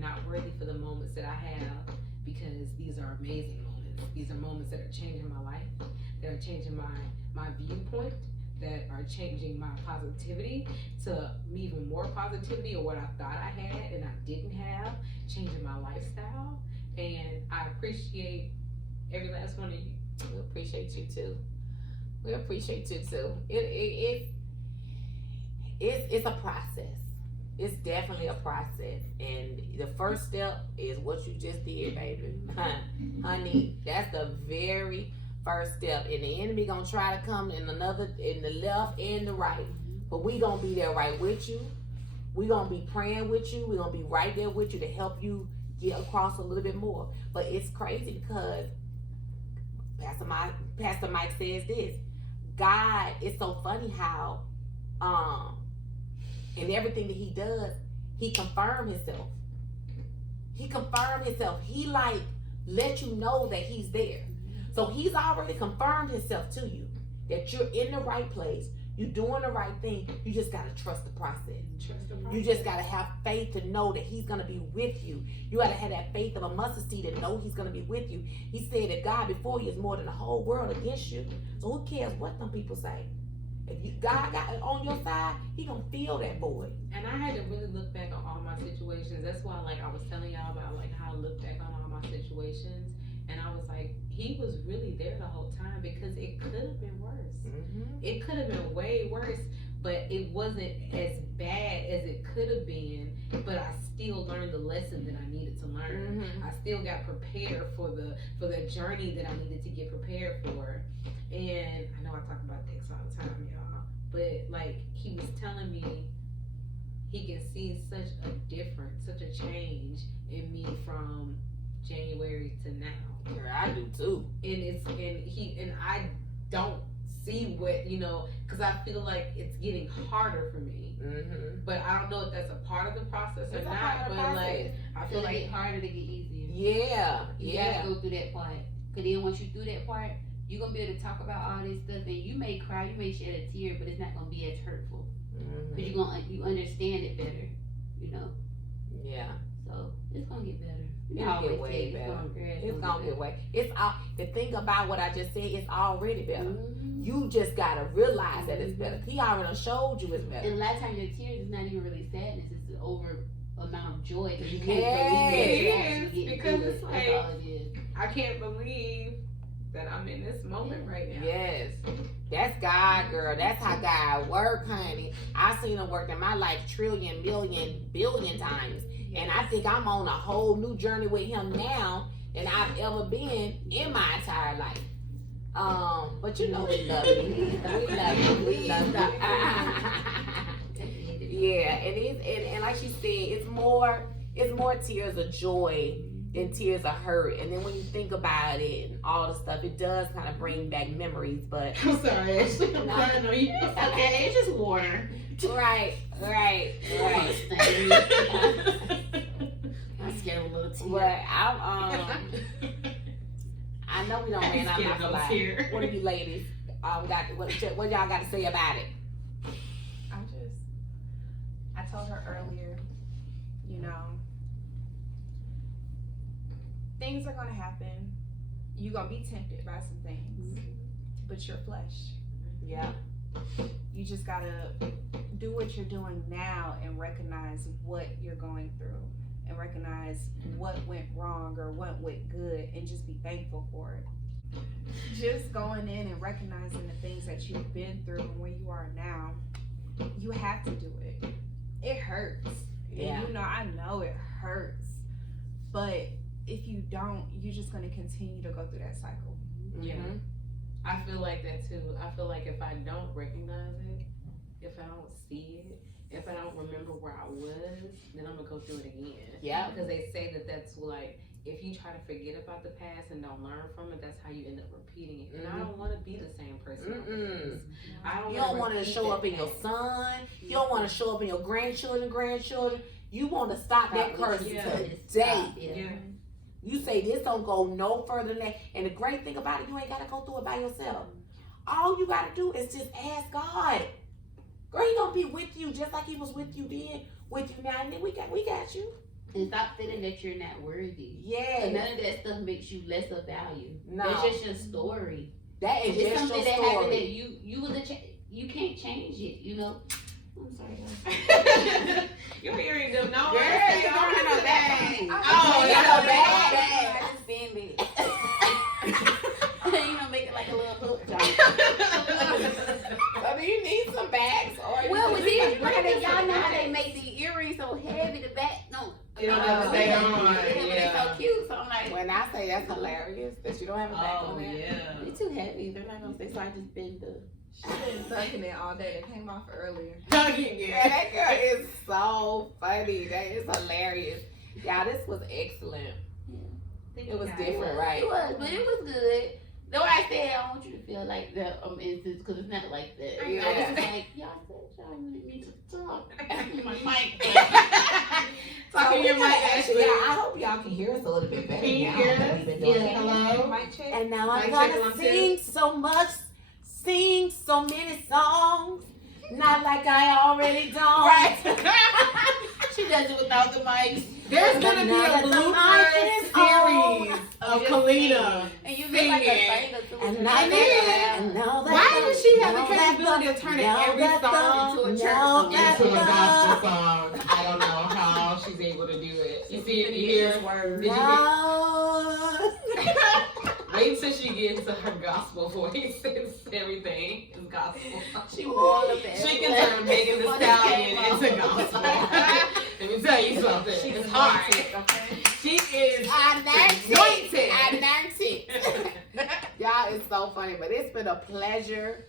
not worthy for the moments that I have, because these are amazing moments. These are moments that are changing my life, that are changing my viewpoint, that are changing my positivity to even more positivity, or what I thought I had and I didn't have, changing my lifestyle. And I appreciate every last one of you. We appreciate you too. It's a process. It's definitely a process, and the first step is what you just did, baby. Honey, that's the very first step, and the enemy gonna try to come in the left and the right, but we gonna be there right with you. We gonna be praying with you. We gonna be right there with you to help you get across a little bit more. But it's crazy because Pastor Mike says this. God, it's so funny how in everything that he does, he confirmed himself. He like let you know that he's there. So he's already confirmed himself to you that you're in the right place. You're doing the right thing. You just gotta trust the process. You just gotta have faith to know that he's gonna be with you. You gotta have that faith of a mustard seed to know he's gonna be with you. He said that God before you is more than the whole world against you. So who cares what them people say? If you God got it on your side, he gonna fill that void. And I had to really look back on all my situations. That's why, like, I was telling y'all about, like, how I look back on all my situations. And I was like, he was really there the whole time because it could have been worse. It could have been way worse, but it wasn't as bad as it could have been. But I still learned the lesson that I needed to learn. I still got prepared for the journey that I needed to get prepared for. And I know I talk about this all the time, y'all, but like he was telling me he can see such a difference, such a change in me from January to now. Girl, I do too. And I don't see what, because I feel like it's getting harder for me. But I don't know if that's a part of the process or not. But like, I feel like it's harder to get easier. Yeah, You gotta go through that part. Cause then once you through that part, you're gonna be able to talk about all this stuff, and you may cry, you may shed a tear, but it's not gonna be as hurtful. Cause you understand it better, Yeah. So it's gonna get better. It'll get way better. It's gonna get way. It's all the thing about what I just said. It's already better. You just gotta realize that it's better. He already showed you it's better. And a lot of times your tears is not even really sadness; it's the over amount of joy that you Yes. can't believe It is, because it's That's like, all it is. I can't believe that I'm in this moment right now. Yes. That's God, girl. That's how God work, honey. I've seen him work in my life trillion, million, billion times. And I think I'm on a whole new journey with him now than I've ever been in my entire life. But we love you. We love you. We love you. Yeah, and like she said, it's more tears of joy than tears of hurt. And then when you think about it and all the stuff, it does kind of bring back memories. But I'm sorry, Ashley. I'm sorry, no, you. Okay, it's just water. right. I'm scared of a little tear. But I know we don't ran out of my life. What are you ladies? What y'all got to say about it? I told her earlier, things are gonna happen. You're gonna be tempted by some things, but you're flesh. Yeah. You just gotta do what you're doing now and recognize what you're going through and recognize what went wrong or what went good and just be thankful for it. Just going in and recognizing the things that you've been through and where you are now, you have to do it. It hurts. Yeah. And I know it hurts. But if you don't, you're just gonna continue to go through that cycle. Yeah. I feel like that too. I feel like if I don't recognize it, if I don't see it, if I don't remember where I was, then I'm gonna go through it again. Yeah. Because they say that that's like, if you try to forget about the past and don't learn from it, that's how you end up repeating it. And I don't want to be the same person. You don't want to show up in your son. You don't want to show up in your grandchildren. You want to stop that curse today. Yeah. You say this don't go no further than that. And the great thing about it, you ain't got to go through it by yourself. All you got to do is just ask God. Girl, he gonna be with you just like he was with you then, with you now, and then we got you. And stop feeling that you're not worthy. Yeah. And none of that stuff makes you less of value. No. That's just your story. That is it's just something your that story. happened that you can't change it, I'm sorry. You're hearing them. No, Girl, you don't have no bag. Oh, you no bag. I just bend it. Make it like a little hook joint. So do you need some bags? Well, with these branded, y'all know how they make the earrings so heavy, the back, no. You don't have to stay on. They're so cute, so I'm like. When I say that's hilarious, that you don't have a bag on there. Yeah. They're too heavy, they're not gonna stay, so I just bend the. She's been sucking it all day. It came off earlier. Yeah, that girl is so funny. That is hilarious. Yeah, this was excellent. Yeah. It was different, right? It was, but it was good. Though I said I want you to feel like the instance because it's not like that. Yeah. I was like, y'all said y'all wanted me to talk. My mic. Talking your mic, Ashley. Yeah, I hope y'all can hear us a little bit better. Can you now hear that us? we've been doing Yeah. it. Hello? Mic check. And now I'm Mic check gonna on two. sing so much, sing so many songs, not like I already don't. Right. She does it without the mic. There's gonna be a blooper series of Kalina. And you look like a Singing. singer too. And with now your that- hair. and now that Why does she have the now that capability of turning now every that song into a church now song? that into a the- gospel song? I don't know how she's able to do it. You see it, you hear it? Did you now- wait till she gets to her gospel voice and everything is gospel. She wore the best. She can turn Megan Thee Stallion into gospel. Let me tell you something. It's hard. She is anointed. Anointed. Y'all, it's so funny, but it's been a pleasure.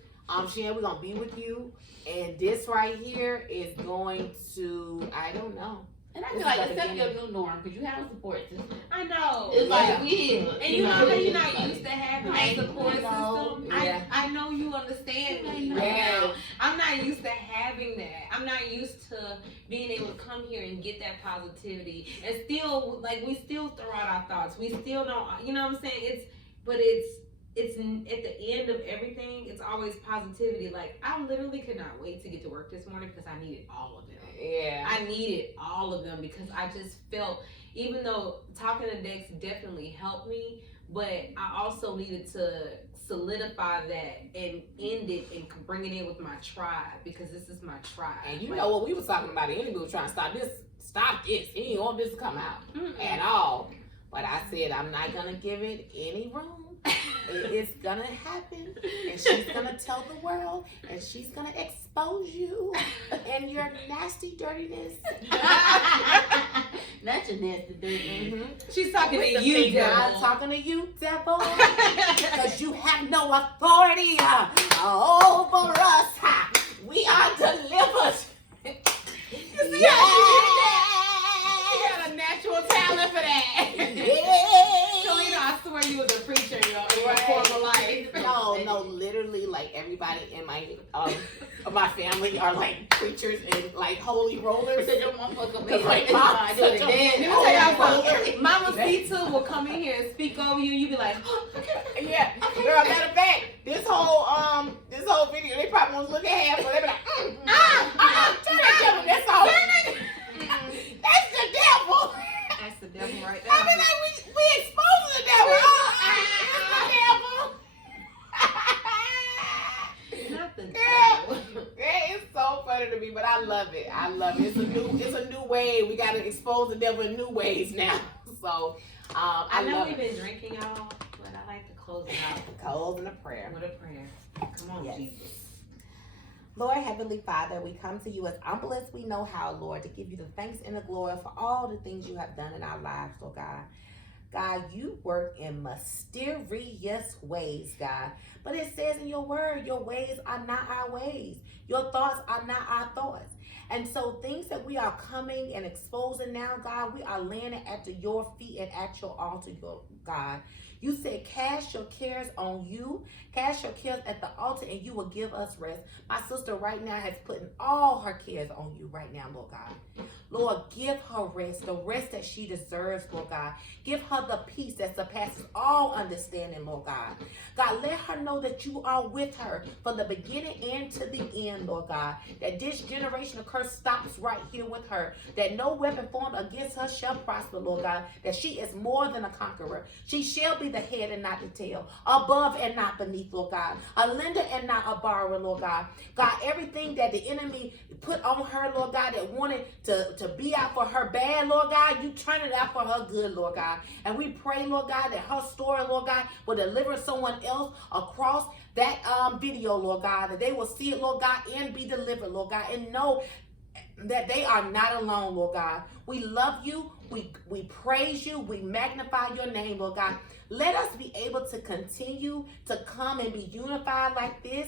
Shan, we're gonna be with you, and this right here is going to, I don't know. And I This feel like is it's like your new norm because you have a support system. I know. It's Yeah. like we here. And you know how you're not used to having I a support know. system? Yeah. I know you understand me. I know. Right? I'm not used to having that. I'm not used to being able to come here and get that positivity. And still, like, we still throw out our thoughts. We still don't, you know what I'm saying? It's at the end of everything, it's always positivity. Like, I literally could not wait to get to work this morning because I needed all of them. Yeah. I needed all of them because I just felt, even though talking to Dex definitely helped me, but I also needed to solidify that and end it and bring it in with my tribe because this is my tribe. And you Like, know what we were talking about in the interview, trying to stop this. He didn't want this to come out at all. But I said I'm not gonna give it any room. It's gonna happen, and she's gonna tell the world, and she's gonna expose you and your nasty dirtiness. That's your nasty dirty. She's talking With to the you, finger. I'm devil. talking to you, devil, because you have no authority over us. We are delivered. You see how she did that? She got a natural talent for that. Kalina, I swear you was a preacher in your former life. No, literally, like everybody in my family are like preachers and like holy rollers. Because your motherfucker made Like, it. Mom, I do it such a- again. Let me tell y'all something. Mama Sita will come in here and speak over you, and you be like, Yeah, girl. Matter of fact, this whole video, they probably won't look at half, but they be like, turn that devil. That's all. That's the devil. That's the devil right I there. mean, like we exposing the devil. It's the devil. not the Yeah. devil. Yeah, it's so funny to me, but I love it. I love it. It's a new way. We gotta expose the devil in new ways now. So I know love we've it. been drinking, y'all, but I like to close it out Cold and a prayer. with a prayer. Come on, Yes. Jesus. Lord, Heavenly Father, we come to you as humble as we know how, Lord, to give you the thanks and the glory for all the things you have done in our lives, Lord God. God, you work in mysterious ways, God. But it says in your word, your ways are not our ways. Your thoughts are not our thoughts. And so things that we are coming and exposing now, God, we are laying it at your feet and at your altar, God. You said, cast your cares on you. Cast your cares at the altar and you will give us rest. My sister right now has put all her cares on you right now, Lord God. Lord, give her rest, the rest that she deserves, Lord God. Give her the peace that surpasses all understanding, Lord God. God, let her know that you are with her from the beginning and to the end, Lord God. That this generation of curse stops right here with her. That no weapon formed against her shall prosper, Lord God. That she is more than a conqueror. She shall be the head and not the tail. Above and not beneath, Lord God. A lender and not a borrower, Lord God. God, everything that the enemy put on her, Lord God, that wanted to be out for her bad, Lord God, you turn it out for her good, Lord God. And we pray, Lord God, that her story, Lord God, will deliver someone else across that video, Lord God, that they will see it, Lord God, and be delivered, Lord God, and know that they are not alone, Lord God. We love you. We praise you. We magnify your name, Lord God. Let us be able to continue to come and be unified like this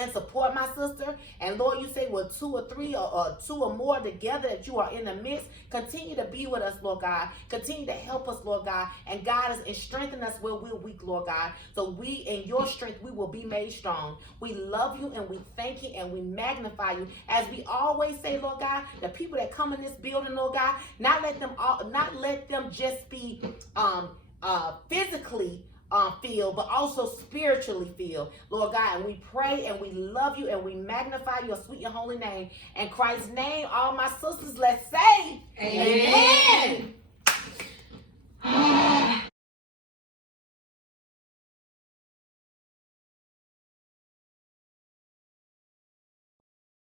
and support my sister. And Lord, you say, well, 2 or 3 or 2 or more together that you are in the midst. Continue to be with us, Lord God. Continue to help us, Lord God, and guide us and strengthen us where we're weak, Lord God. So we, in your strength, we will be made strong. We love you and we thank you and we magnify you. As we always say, Lord God, the people that come in this building, Lord God, not let them just be physically feel, but also spiritually feel, Lord God. And we pray and we love you and we magnify your sweet and holy name. In Christ's name, all my sisters, let's say, Amen.